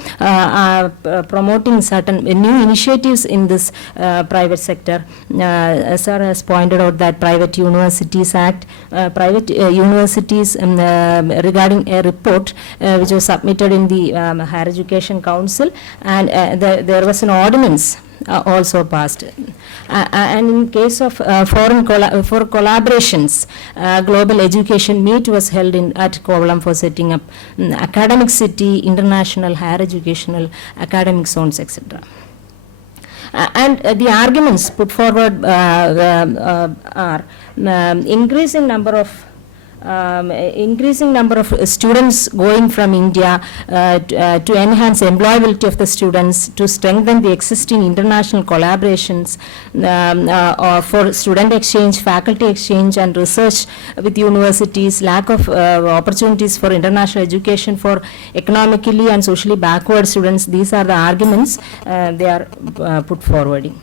promoting certain new initiatives in this private sector. Sir has pointed out that Private Universities Act, private universities regarding a report which was submitted in the Higher Education Council, and there was an ordinance also passed. And in case of for collaborations, Global Education Meet was held at Kovalam for setting up academic city, international higher educational academic zones, etc. And the arguments put forward are increasing number of students going from India to enhance employability of the students, to strengthen the existing international collaborations for student exchange, faculty exchange and research with universities, lack of opportunities for international education for economically and socially backward students. These are the arguments they are put forwarding.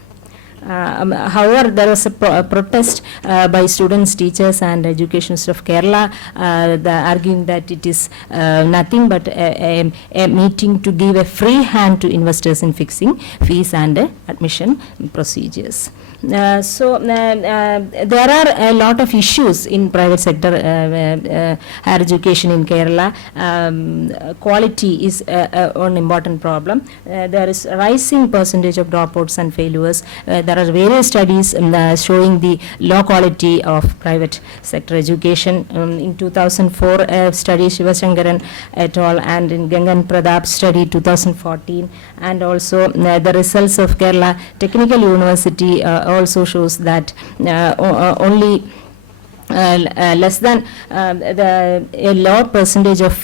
However, there was a protest by students, teachers and education staff of Kerala arguing that it is nothing but a meeting to give a free hand to investors in fixing fees and admission procedures. So there are a lot of issues in private sector higher education in Kerala. Quality is an important problem. There is a rising percentage of dropouts and failures. There are various studies showing the low quality of private sector education. In 2004 study Shivashankaran et al. And in Gangan Pradap study 2014, and also the results of Kerala Technical University also shows that only less than a low percentage of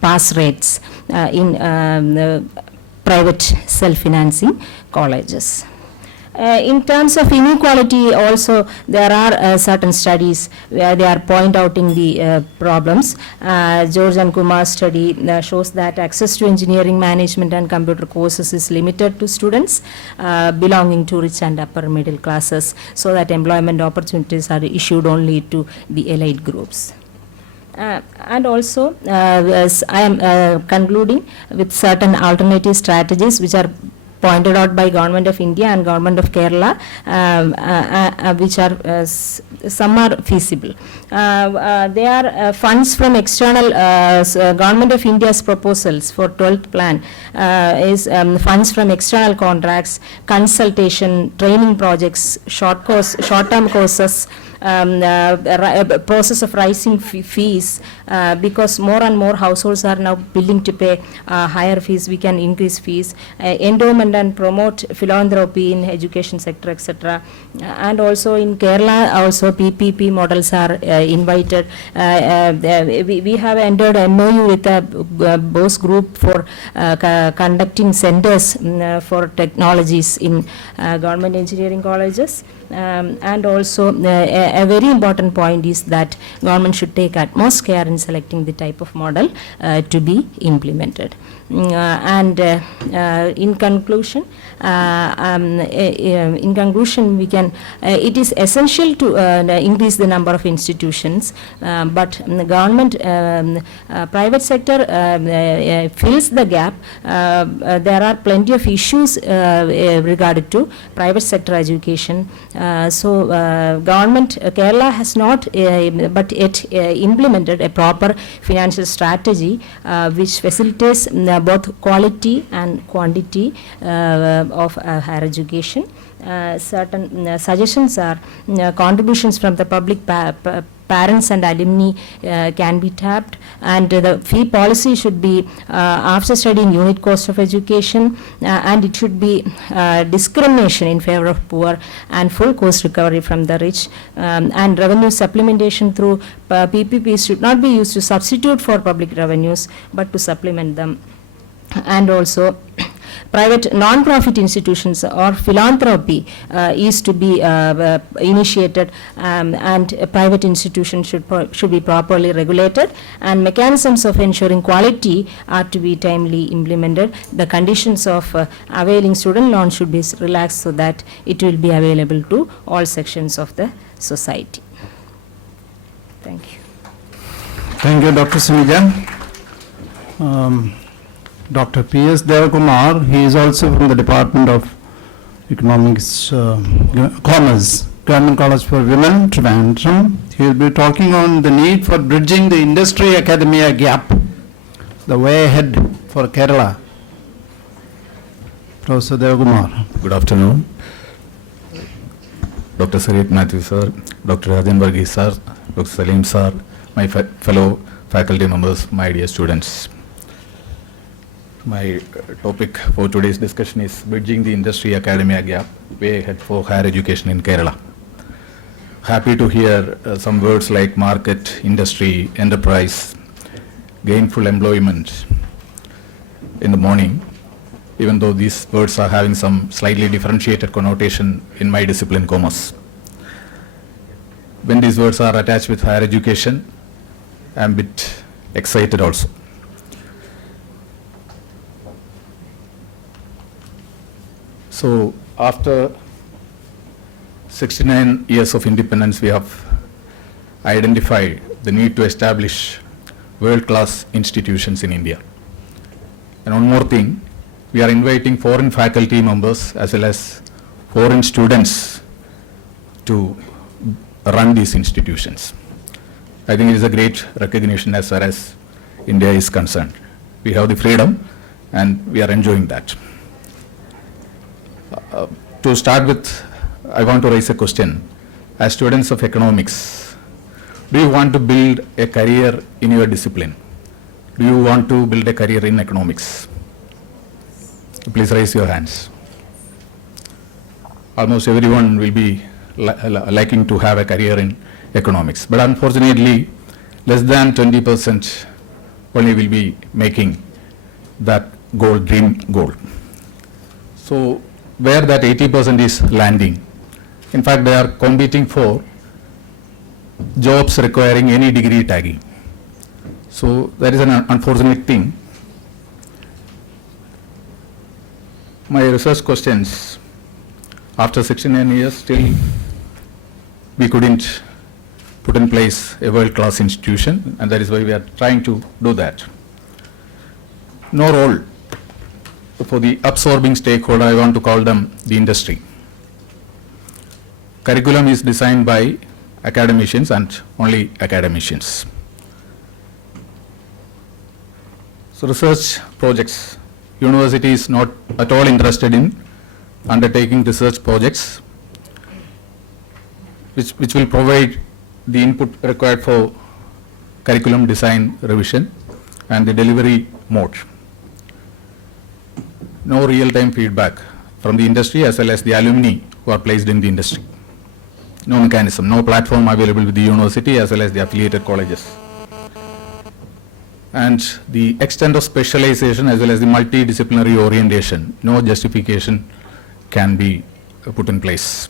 pass rates in private self-financing colleges. In terms of inequality also, there are certain studies where they are point outing the problems. George and Kumar's study shows that access to engineering, management and computer courses is limited to students belonging to rich and upper middle classes, so that employment opportunities are issued only to the elite groups. And also, as I am concluding with certain alternative strategies which are pointed out by Government of India and Government of Kerala, which are some are feasible. They are funds from external Government of India's proposals for 12th plan is funds from external contracts, consultation, training projects, short-term courses, process of rising fees, because more and more households are now willing to pay higher fees. We can increase fees, endowment and promote philanthropy in education sector, etc. And also in Kerala also PPP models are invited. We have entered MOU with a BOS group for conducting centers for technologies in government engineering colleges. And also a very important point is that government should take utmost care in selecting the type of model to be implemented. And in conclusion, we can it is essential to increase the number of institutions, but the government private sector fills the gap. There are plenty of issues regarding to private sector education. So government Kerala has not but yet implemented a proper financial strategy which facilitates both quality and quantity of higher education. Certain suggestions are contributions from the public parents and alumni can be tapped, and the fee policy should be after studying unit cost of education, and it should be discrimination in favor of poor and full cost recovery from the rich, and revenue supplementation through PPPs should not be used to substitute for public revenues but to supplement them. And also private non-profit institutions or philanthropy is to be initiated, and private institutions should be properly regulated, and mechanisms of ensuring quality are to be timely implemented. The conditions of availing student loan should be relaxed so that it will be available to all sections of the society. Thank you. Thank you, Dr. Sunija. Dr. P.S. Devakumar, he is also from the Department of Economics, Commerce, Government College for Women, Trivandrum. He will be talking on the need for bridging the industry-academia gap, the way ahead for Kerala. Professor Devakumar. Good afternoon. Dr. Shyla Matthew sir, Dr. Rajan Varghese sir, Dr. Salim sir, my fellow faculty members, my dear students. My topic for today's discussion is bridging the industry-academia gap, way ahead for higher education in Kerala. Happy to hear some words like market, industry, enterprise, gainful employment in the morning, even though these words are having some slightly differentiated connotation in my discipline, commerce. When these words are attached with higher education, I am a bit excited also. So after 69 years of independence, we have identified the need to establish world-class institutions in India. And one more thing, we are inviting foreign faculty members as well as foreign students to run these institutions. I think it is a great recognition as far as India is concerned. We have the freedom and we are enjoying that. To start with, I want to raise a question. As students of economics, do you want to build a career in your discipline? Do you want to build a career in economics? Please raise your hands. Almost everyone will be liking to have a career in economics, but unfortunately, less than 20% only will be making that goal, dream goal. So, where that 80% is landing. In fact, they are competing for jobs requiring any degree tagging. So that is an unfortunate thing. My research questions, after 69 years, still we couldn't put in place a world-class institution, and that is why we are trying to do that. No role for the absorbing stakeholder, I want to call them the industry. Curriculum is designed by academicians and only academicians. So research projects, university is not at all interested in undertaking research projects which will provide the input required for curriculum design revision and the delivery mode. No real-time feedback from the industry as well as the alumni who are placed in the industry. No mechanism, no platform available with the university as well as the affiliated colleges. And the extent of specialization as well as the multidisciplinary orientation, no justification can be put in place.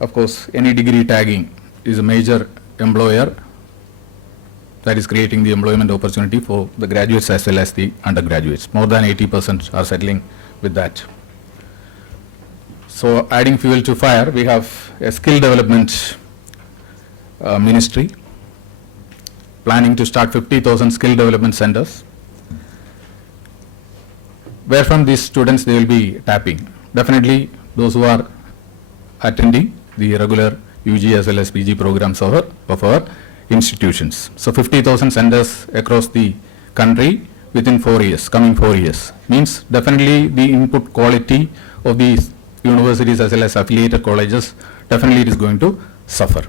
Of course, any degree tagging is a major employer that is creating the employment opportunity for the graduates as well as the undergraduates. More than 80% are settling with that. So adding fuel to fire, we have a skill development ministry planning to start 50,000 skill development centers. Where from these students they will be tapping? Definitely those who are attending the regular UG as well as PG programs of our institutions. So 50,000 centers across the country within 4 years, coming 4 years. Means definitely the input quality of these universities as well as affiliated colleges, definitely it is going to suffer.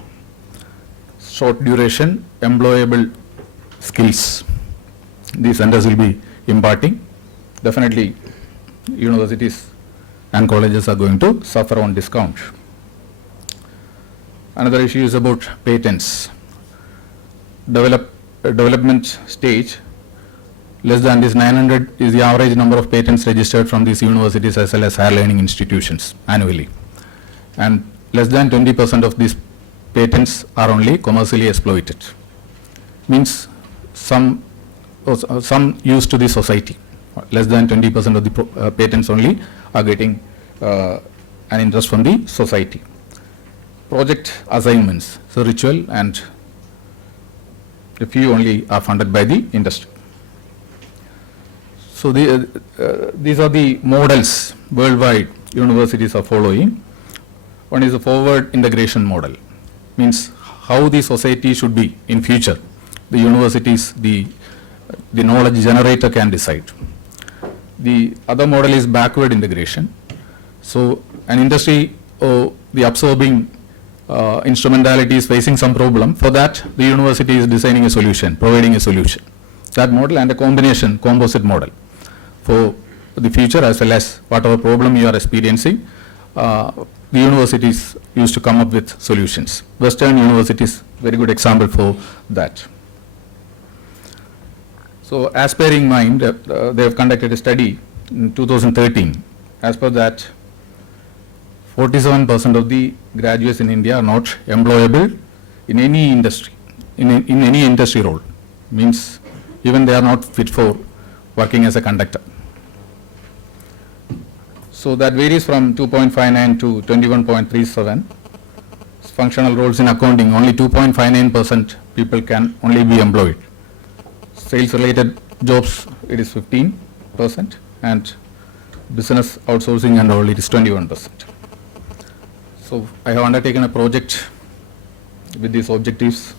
Short duration, employable skills, these centers will be imparting. Definitely universities and colleges are going to suffer on discount. Another issue is about patents. Development stage, less than this 900 is the average number of patents registered from these universities as well as higher learning institutions annually. And less than 20% of these patents are only commercially exploited. Means some use to the society. Less than 20% of the patents only are getting an interest from the society. Project assignments, so ritual, and a few only are funded by the industry. So these are the models worldwide universities are following. One is a forward integration model, means how the society should be in future. The universities, the knowledge generator can decide. The other model is backward integration. So an industry or the absorbing instrumentality is facing some problem. For that, the university is designing a solution, providing a solution. That model and a combination, composite model for the future as well as whatever problem you are experiencing, the universities used to come up with solutions. Western universities, very good example for that. So as per in mind, they have conducted a study in 2013. As per that, 47% of the graduates in India are not employable in any industry, in any industry role. Means even they are not fit for working as a conductor. So that varies from 2.59 to 21.37. Functional roles in accounting, only 2.59% people can only be employed. Sales related jobs, it is 15%, and business outsourcing and all, it is 21%. So I have undertaken a project with these objectives.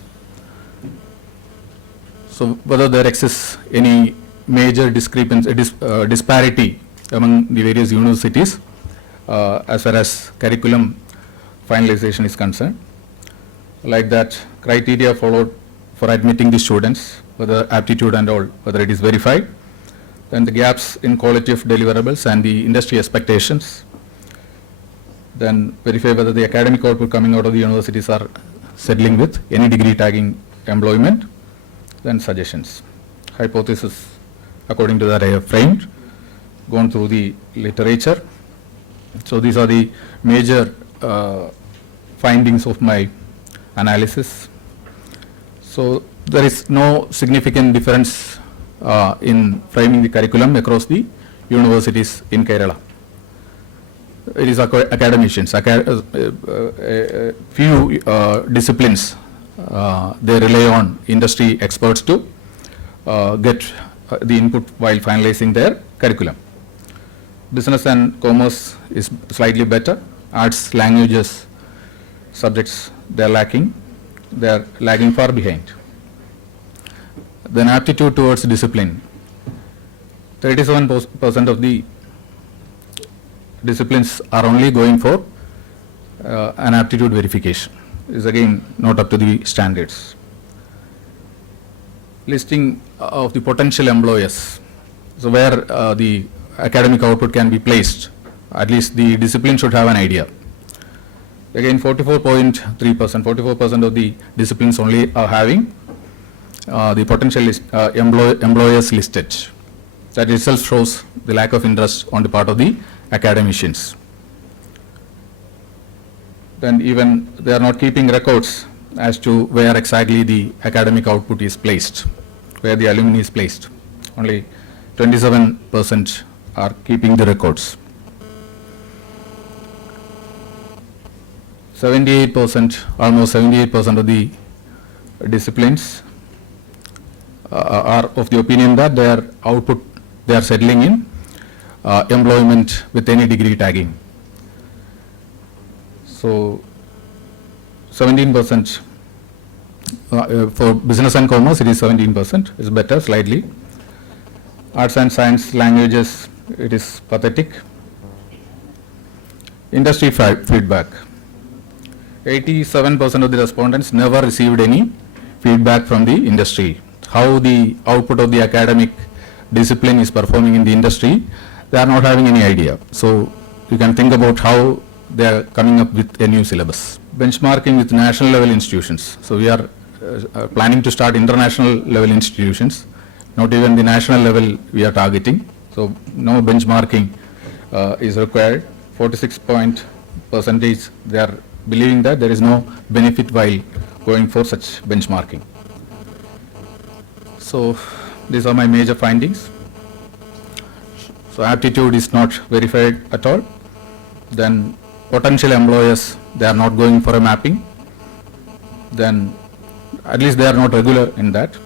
So whether there exists any major disparity among the various universities as far as curriculum finalization is concerned, like that criteria followed for admitting the students, whether aptitude and all, whether it is verified, then the gaps in quality of deliverables and the industry expectations, then verify whether the academic output coming out of the universities are settling with any degree tagging employment, then suggestions. Hypothesis, according to that I have framed, gone through the literature. So these are the major findings of my analysis. So there is no significant difference in framing the curriculum across the universities in Kerala. It is academicians, few disciplines they rely on industry experts to get the input while finalizing their curriculum. Business and commerce is slightly better. Arts, languages, subjects, they are lagging far behind. Then aptitude towards discipline. 37% of the disciplines are only going for an aptitude verification. Is again not up to the standards. Listing of the potential employers. So where the academic output can be placed, at least the discipline should have an idea. Again 44.3%, 44% of the disciplines only are having the potential employers listed. That itself shows the lack of interest on the part of the academicians. Then even they are not keeping records as to where exactly the academic output is placed, where the alumni is placed. Only 27% are keeping the records. 78%, almost 78% of the disciplines are of the opinion that their output, they are settling in employment with any degree tagging. So 17% for business and commerce, it is 17%, is better slightly. Arts and science languages, it is pathetic. Industry feedback. 87% of the respondents never received any feedback from the industry. How the output of the academic discipline is performing in the industry, they are not having any idea. So you can think about how they are coming up with a new syllabus. Benchmarking with national level institutions. So we are planning to start international level institutions. Not even the national level we are targeting. So no benchmarking is required. 46% they are believing that there is no benefit while going for such benchmarking. So these are my major findings. So aptitude is not verified at all. Then potential employers, they are not going for a mapping. Then at least they are not regular in that.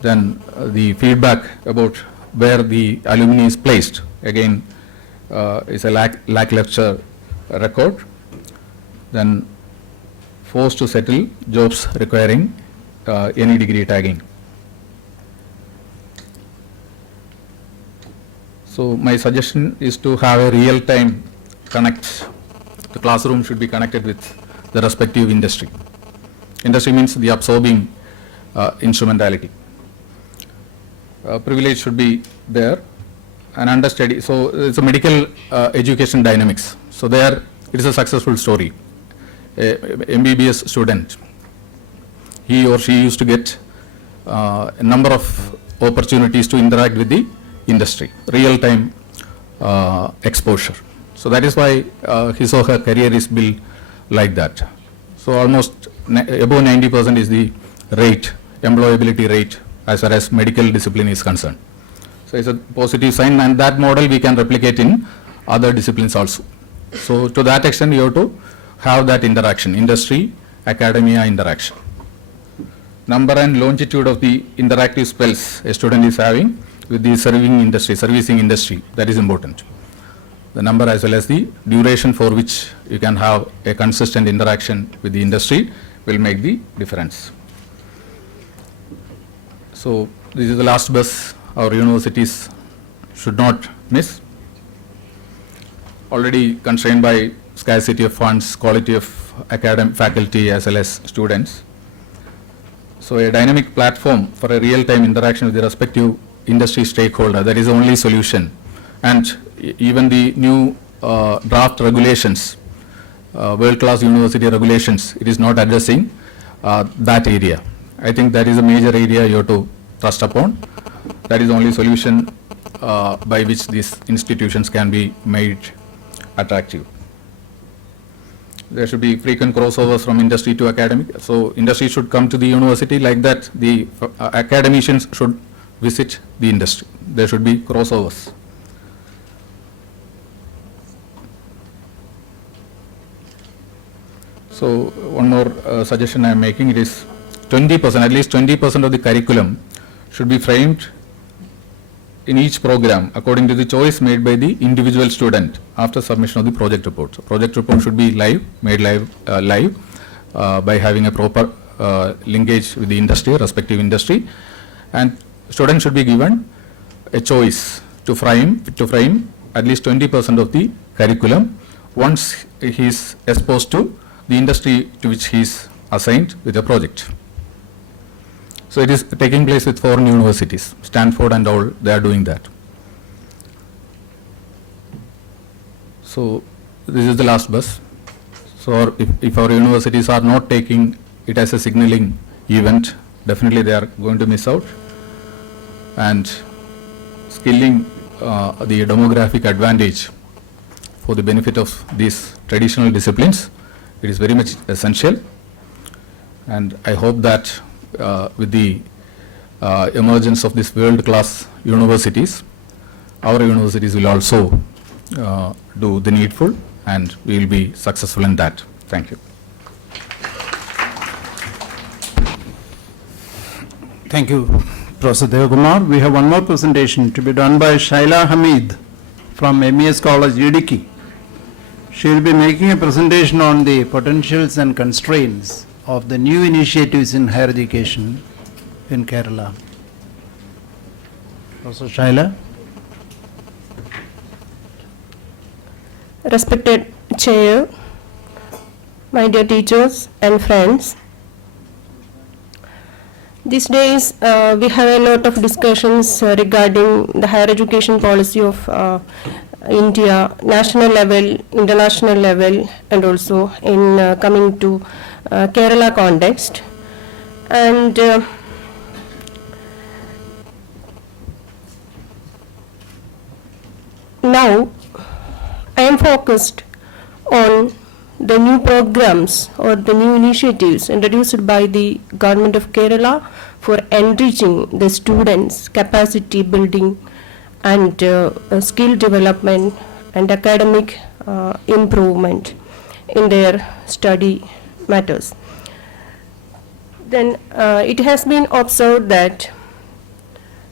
Then the feedback about where the alumni is placed, again is a lackluster record. Then forced to settle jobs requiring any degree tagging. So my suggestion is to have a real-time connect. The classroom should be connected with the respective industry. Industry means the absorbing instrumentality. Privilege should be there and understudy. So it's a medical education dynamics. So there it is a successful story. A MBBS student, he or she used to get a number of opportunities to interact with the industry, real-time exposure. So that is why his or her career is built like that. So almost above 90% is the rate, employability rate as far as medical discipline is concerned. So it's a positive sign, and that model we can replicate in other disciplines also. So to that extent, you have to have that interaction, industry, academia interaction. Number and longitude of the interactive spells a student is having with the servicing industry, that is important. The number as well as the duration for which you can have a consistent interaction with the industry will make the difference. So this is the last bus our universities should not miss. Already constrained by scarcity of funds, quality of academic faculty as well as students. So a dynamic platform for a real-time interaction with the respective industry stakeholder, that is the only solution. And even the new draft regulations, world-class university regulations, it is not addressing that area. I think that is a major area you have to trust upon. That is the only solution by which these institutions can be made attractive. There should be frequent crossovers from industry to academic. So industry should come to the university, like that the academicians should visit the industry. There should be crossovers. So one more suggestion I am making, it is 20%, at least 20% of the curriculum should be framed in each program according to the choice made by the individual student after submission of the project report. So project report should be made live by having a proper linkage with the industry, respective industry, and students should be given a choice to frame at least 20% of the curriculum once he is exposed to the industry to which he is assigned with a project. So it is taking place with foreign universities, Stanford and all, they are doing that. So this is the last bus. So if our universities are not taking it as a signaling event, definitely they are going to miss out. And skilling the demographic advantage for the benefit of these traditional disciplines, it is very much essential. And I hope that with the emergence of these world-class universities, our universities will also do the needful, and we will be successful in that. Thank you. Thank you, Professor Devakumar. We have one more presentation to be done by Shyla Hameed from MES College, Idukki. She will be making a presentation on the potentials and constraints of the new initiatives in higher education in Kerala. Professor Shyla. Respected Chair, my dear teachers and friends, these days we have a lot of discussions regarding the higher education policy of India, national level, international level, and also in coming to Kerala context. And now I am focused on the new programs or the new initiatives introduced by the government of Kerala for enriching the students' capacity building and skill development and academic improvement in their study matters. Then it has been observed that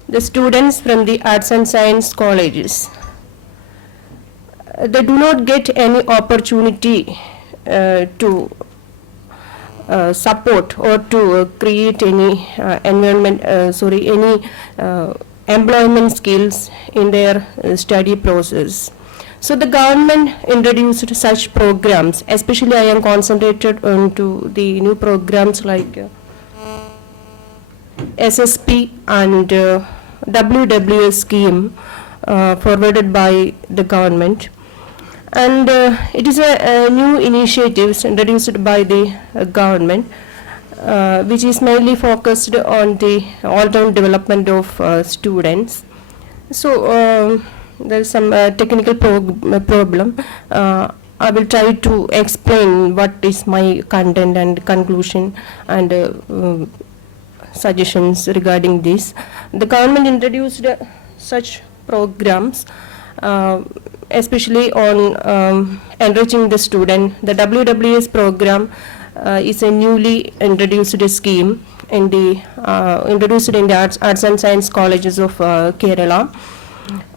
the students from the arts and science colleges, they do not get any opportunity to support or to create any employment skills in their study process. So the government introduced such programs, especially I am concentrated on to the new programs like Ssp and WWS scheme forwarded by the government. And it is a new initiative introduced by the government, which is mainly focused on the all-round development of students. So there is some technical problem. I will try to explain what is my content and conclusion and suggestions regarding this. The government introduced such programs, especially on enriching the student. The WWS program is a newly introduced scheme in the introduced in the arts and science colleges of Kerala.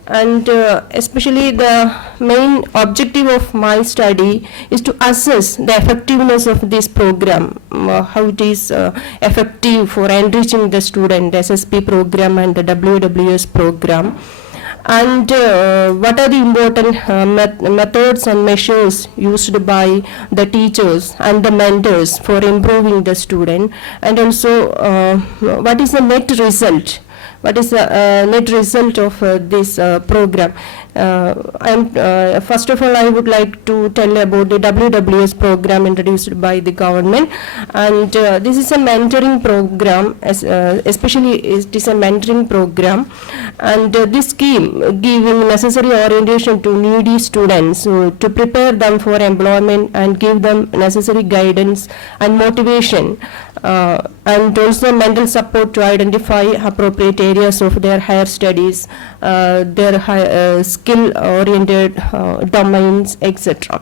And especially the main objective of my study is to assess the effectiveness of this program, how it is effective for enriching the student, the Ssp program and the WWS program, and what are the important methods and measures used by the teachers and the mentors for improving the student, and also what is the net result. What is the net result of this program? First of all, I would like to tell about the WWS program introduced by the government, and this is a mentoring program, especially it is a mentoring program, and this scheme giving necessary orientation to needy students to prepare them for employment and give them necessary guidance and motivation, and also mental support to identify appropriate areas of their higher studies, their skill-oriented domains, etc.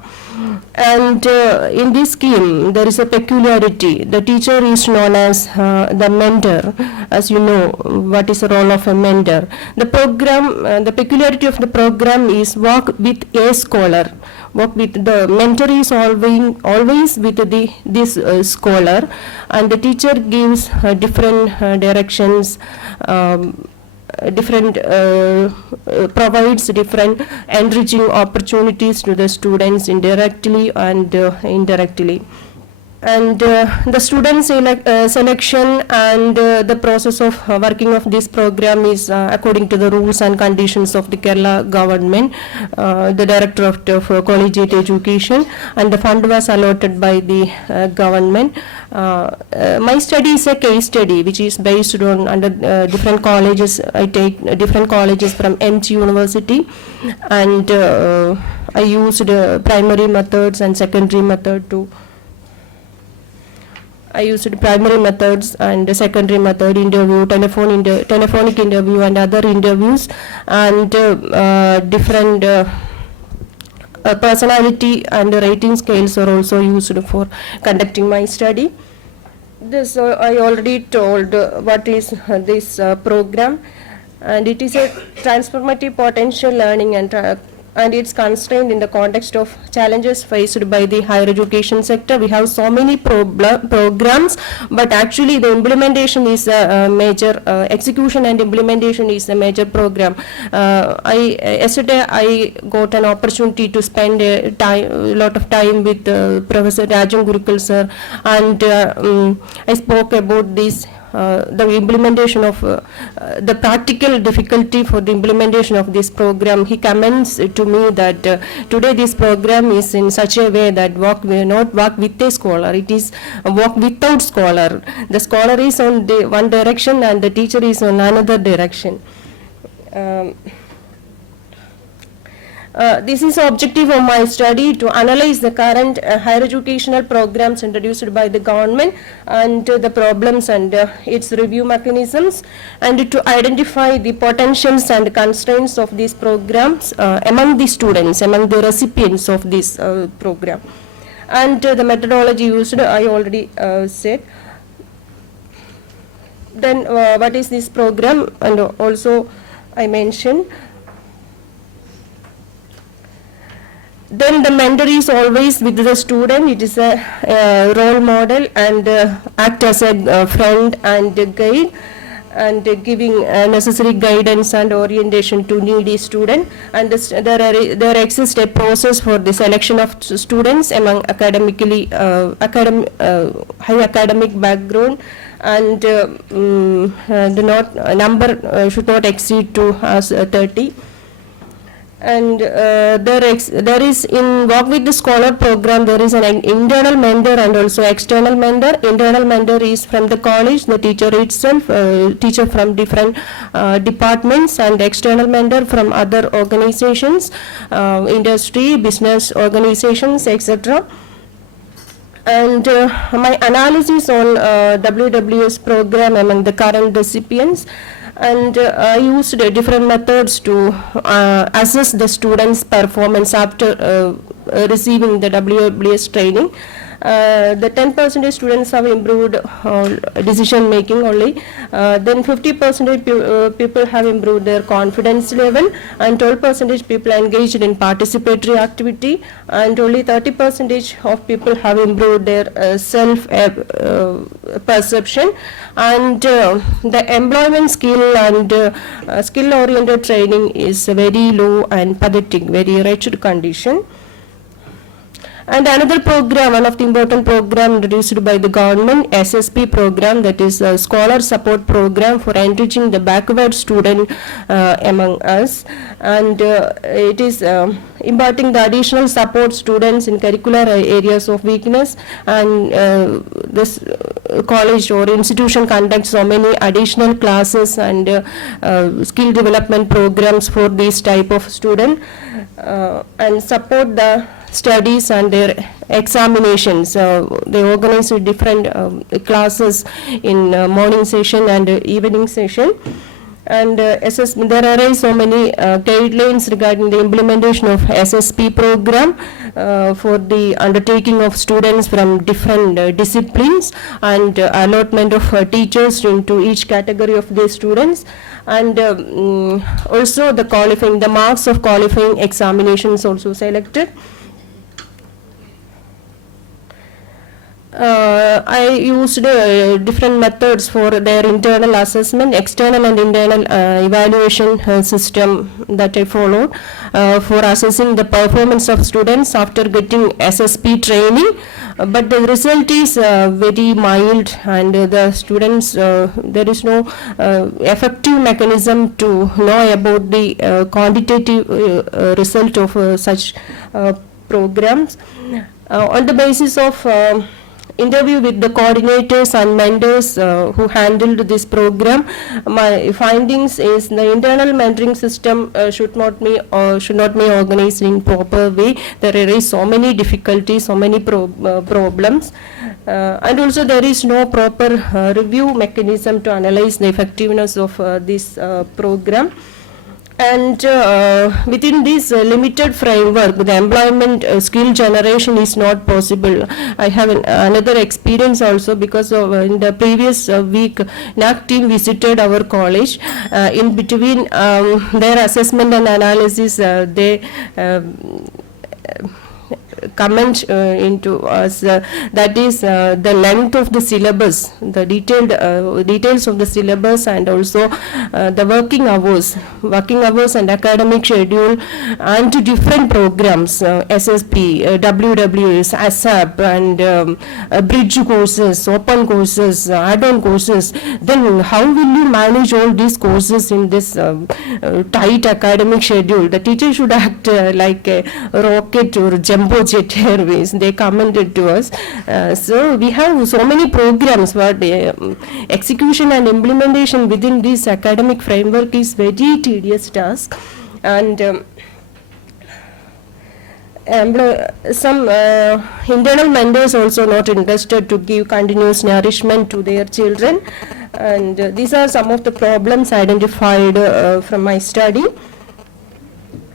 And in this scheme, there is a peculiarity. The teacher is known as the mentor. As you know, what is the role of a mentor? The program, the peculiarity of the program is work with a scholar. Work with the mentor is always with this scholar, and the teacher gives different directions, provides different enriching opportunities to the students indirectly and indirectly. And the student selection and the process of working of this program is according to the rules and conditions of the Kerala government, the Director of Collegiate Education, and the fund was allotted by the government. My study is a case study which is based on under different colleges. I take different colleges from MT University, and I used primary methods and secondary method to. I used primary methods and secondary method, interview, telephonic interview and other interviews, and different personality and rating scales are also used for conducting my study. This I already told what is this program, and it is a transformative potential learning and and it's constrained in the context of challenges faced by the higher education sector. We have so many programs, but actually the implementation is a major, execution and implementation is a major program. Yesterday I got an opportunity to spend a lot of time with Professor Rajan Gurukul sir, and I spoke about this. The implementation of the practical difficulty for the implementation of this program. He comments to me that today this program is in such a way that we not work with a scholar, it is work without scholar. The scholar is on the one direction and the teacher is on another direction. This is the objective of my study, to analyze the current higher educational programs introduced by the government and the problems and its review mechanisms, and to identify the potentials and constraints of these programs among the students, among the recipients of this program. And the methodology used, I already said. Then what is this program, and also I mentioned. Then the mentor is always with the student. It is a role model and act as a friend and a guide, and giving necessary guidance and orientation to needy student. And there exists a process for the selection of students among academically high academic background, and the number should not exceed to 30. And there is in Walk with the Scholar program, there is an internal mentor and also external mentor. Internal mentor is from the college, the teacher itself, teacher from different departments, and external mentor from other organizations, industry, business organizations, etc. And my analysis on WWS program among the current recipients, and I used different methods to assess the students' performance after receiving the WWS training. The 10% students have improved decision making only, then 50% people have improved their confidence level, and 12% people engaged in participatory activity, and only 30% of people have improved their self perception. And the employment skill and skill oriented training is very low and pathetic, very wretched condition. And another program, one of the important program introduced by the government, Ssp Program, that is a scholar support program for enriching the backward student among us, and it is imparting the additional support students in curricular areas of weakness, and this college or institution conducts so many additional classes and skill development programs for this type of student, and support the studies and their examinations. They organize different classes in morning session and evening session. And there are so many guidelines regarding the implementation of Ssp program for the undertaking of students from different disciplines, and allotment of teachers into each category of the students, and also the marks of qualifying examinations also selected. I used different methods for their internal assessment, external and internal evaluation system that I followed for assessing the performance of students after getting Ssp training, but the result is very mild, and the students, there is no effective mechanism to know about the quantitative result of such programs. On the basis of interview with the coordinators and mentors who handled this program, my findings is the internal mentoring system should not be organized in proper way. There is so many difficulties, so many problems, and also there is no proper review mechanism to analyze the effectiveness of this program. And within this limited framework, the employment skill generation is not possible. I have another experience also, because of, in the previous week, NAC team visited our college. In between their assessment and analysis, they comment into us, that is the length of the syllabus, the details of the syllabus, and also the working hours and academic schedule, and different programs, SSP, WWS, Ssp, and bridge courses, open courses, add-on courses. Then how will you manage all these courses in this tight academic schedule? The teacher should act like a rocket or jumbo jet airways. They commented to us. So we have so many programs, but execution and implementation within this academic framework is very tedious task. And some internal mentors also not interested to give continuous nourishment to their children. And these are some of the problems identified from my study.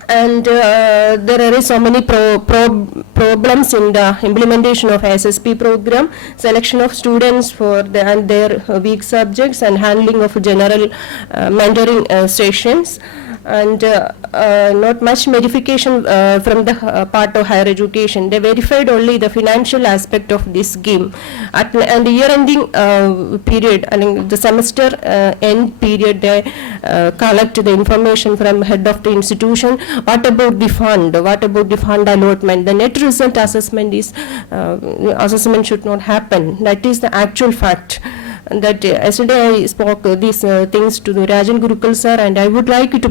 And there are so many problems in the implementation of Ssp program, selection of students for and their weak subjects, and handling of general mentoring sessions, and not much verification from the part of higher education. They verified only the financial aspect of this scheme. And the year-ending period, I mean the semester end period, they collect the information from head of the institution. What about the fund? What about the fund allotment? The net result assessment is assessment should not happen. That is the actual fact. And that yesterday I spoke these things to the Rajan Gurukul sir, and I would like to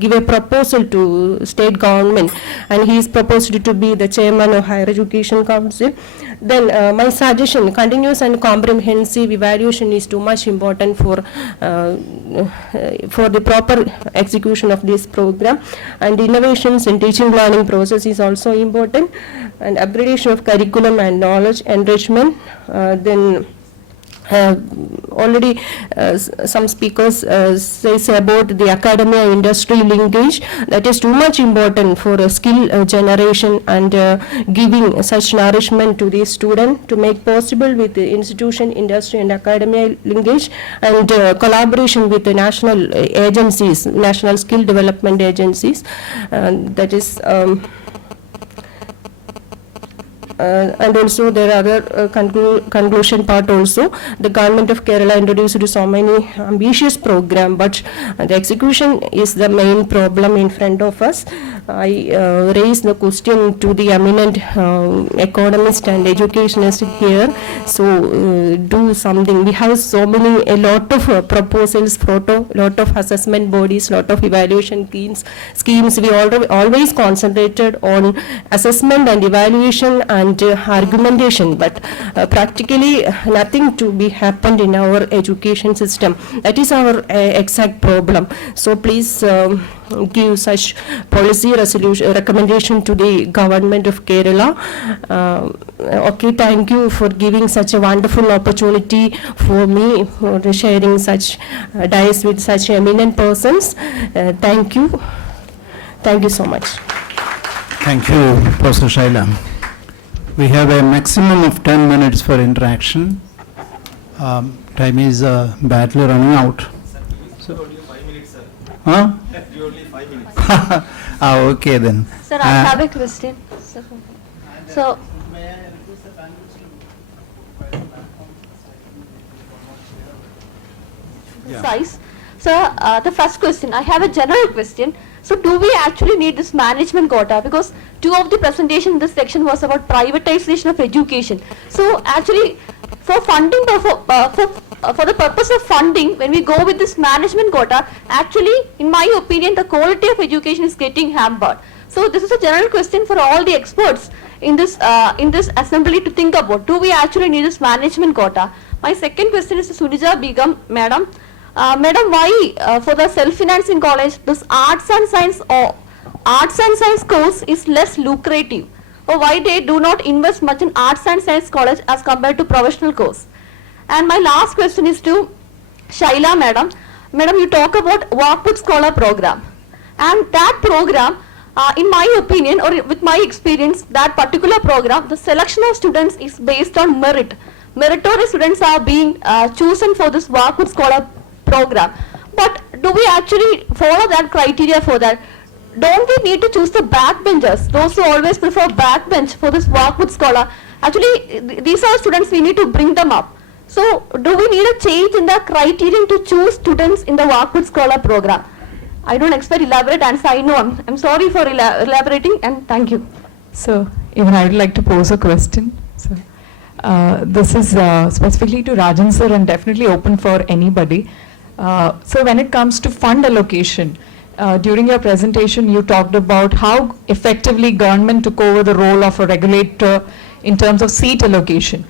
give a proposal to state government, and he is proposed to be the chairman of Higher Education Council. Then my suggestion, continuous and comprehensive evaluation is too much important for the proper execution of this program, and innovations in teaching learning process is also important, and upgradation of curriculum and knowledge enrichment. Then already some speakers says about the academia industry linkage. That is too much important for a skill generation and giving such nourishment to the student to make possible with the institution, industry and academia linkage, and collaboration with the national agencies, national skill development agencies. That is and also there are other conclusion part also. The government of Kerala introduced so many ambitious program, but the execution is the main problem in front of us. I raised the question to the eminent economist and educationist here. So do something. We have so many, a lot of proposals, lot of assessment bodies, lot of evaluation schemes. We always concentrated on assessment and evaluation and argumentation, but practically nothing to be happened in our education system. That is our exact problem. So please give such policy resolution recommendation to the government of Kerala. Okay, thank you for giving such a wonderful opportunity for me for sharing such dais with such eminent persons. Thank you so much. Thank you, Professor Shyla. We have a maximum of 10 minutes for interaction. Time is badly running out. Sir, only 5 minutes, sir. Huh? You only 5 minutes. Okay then. Sir, I have a question. So, size. Sir, the first question, I have a general question. So, do we actually need this management quota? Because two of the presentation in this section was about privatization of education. So, actually, for funding, for the purpose of funding, when we go with this management quota, actually, in my opinion, the quality of education is getting hampered. So, this is a general question for all the experts in this assembly to think about. Do we actually need this management quota? My second question is to Sunija Beegum, madam. Madam, why for the self-financing college, this arts and science course is less lucrative? Or why they do not invest much in arts and science college as compared to professional course? And my last question is to Shyla, madam. Madam, you talk about workbook scholar program. And that program, in my opinion or with my experience, that particular program, the selection of students is based on merit. Meritorious students are being chosen for this Walkwood Scholar program. But do we actually follow that criteria for that? Don't we need to choose the backbenchers, those who always prefer backbench for this Walkwood Scholar? Actually, these are students, we need to bring them up. So, do we need a change in the criterion to choose students in the Walkwood Scholar program? I don't expect elaborate answer, I know. I'm sorry for elaborating, and thank you. So, even I would like to pose a question. So, this is specifically to Rajan sir and definitely open for anybody. So, when it comes to fund allocation, during your presentation you talked about how effectively government took over the role of a regulator in terms of seat allocation.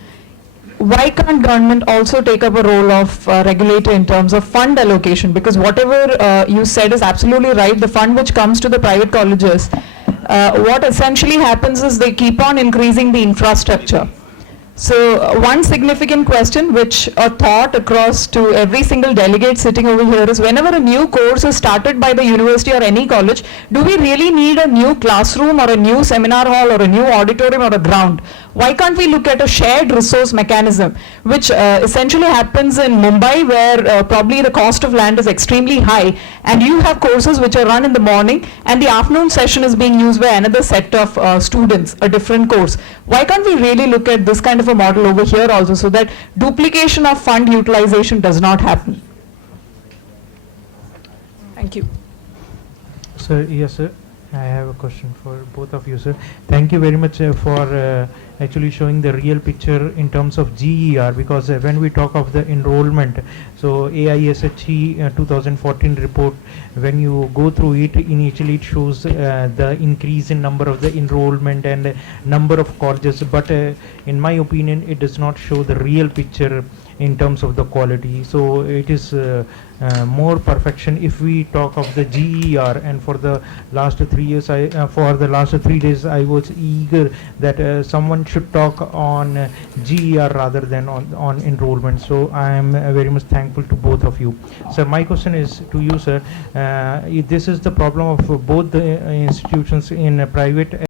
Why can't government also take up a role of regulator in terms of fund allocation? Because whatever you said is absolutely right. The fund which comes to the private colleges, what essentially happens is they keep on increasing the infrastructure. So one significant question which a thought across to every single delegate sitting over here is, whenever a new course is started by the university or any college, do we really need a new classroom or a new seminar hall or a new auditorium or a ground? Why can't we look at a shared resource mechanism, which essentially happens in Mumbai, where probably the cost of land is extremely high, and you have courses which are run in the morning and the afternoon session is being used by another set of students, a different course. Why can't we really look at this kind of a model over here also, so that duplication of fund utilization does not happen? Thank you. Sir, yes, sir. I have a question for both of you, sir. Thank you very much for actually showing the real picture in terms of GER, because when we talk of the enrollment, so AISHE 2014 report, when you go through it, initially it shows the increase in number of the enrollment and number of colleges, but in my opinion it does not show the real picture in terms of the quality. So it is more perfection if we talk of the GER. And for the last 3 years, for the last 3 days, I was eager that someone should talk on GER rather than on enrollment. So I am very much thankful to both of you. So my question is to you, sir. This is the problem of both the institutions in private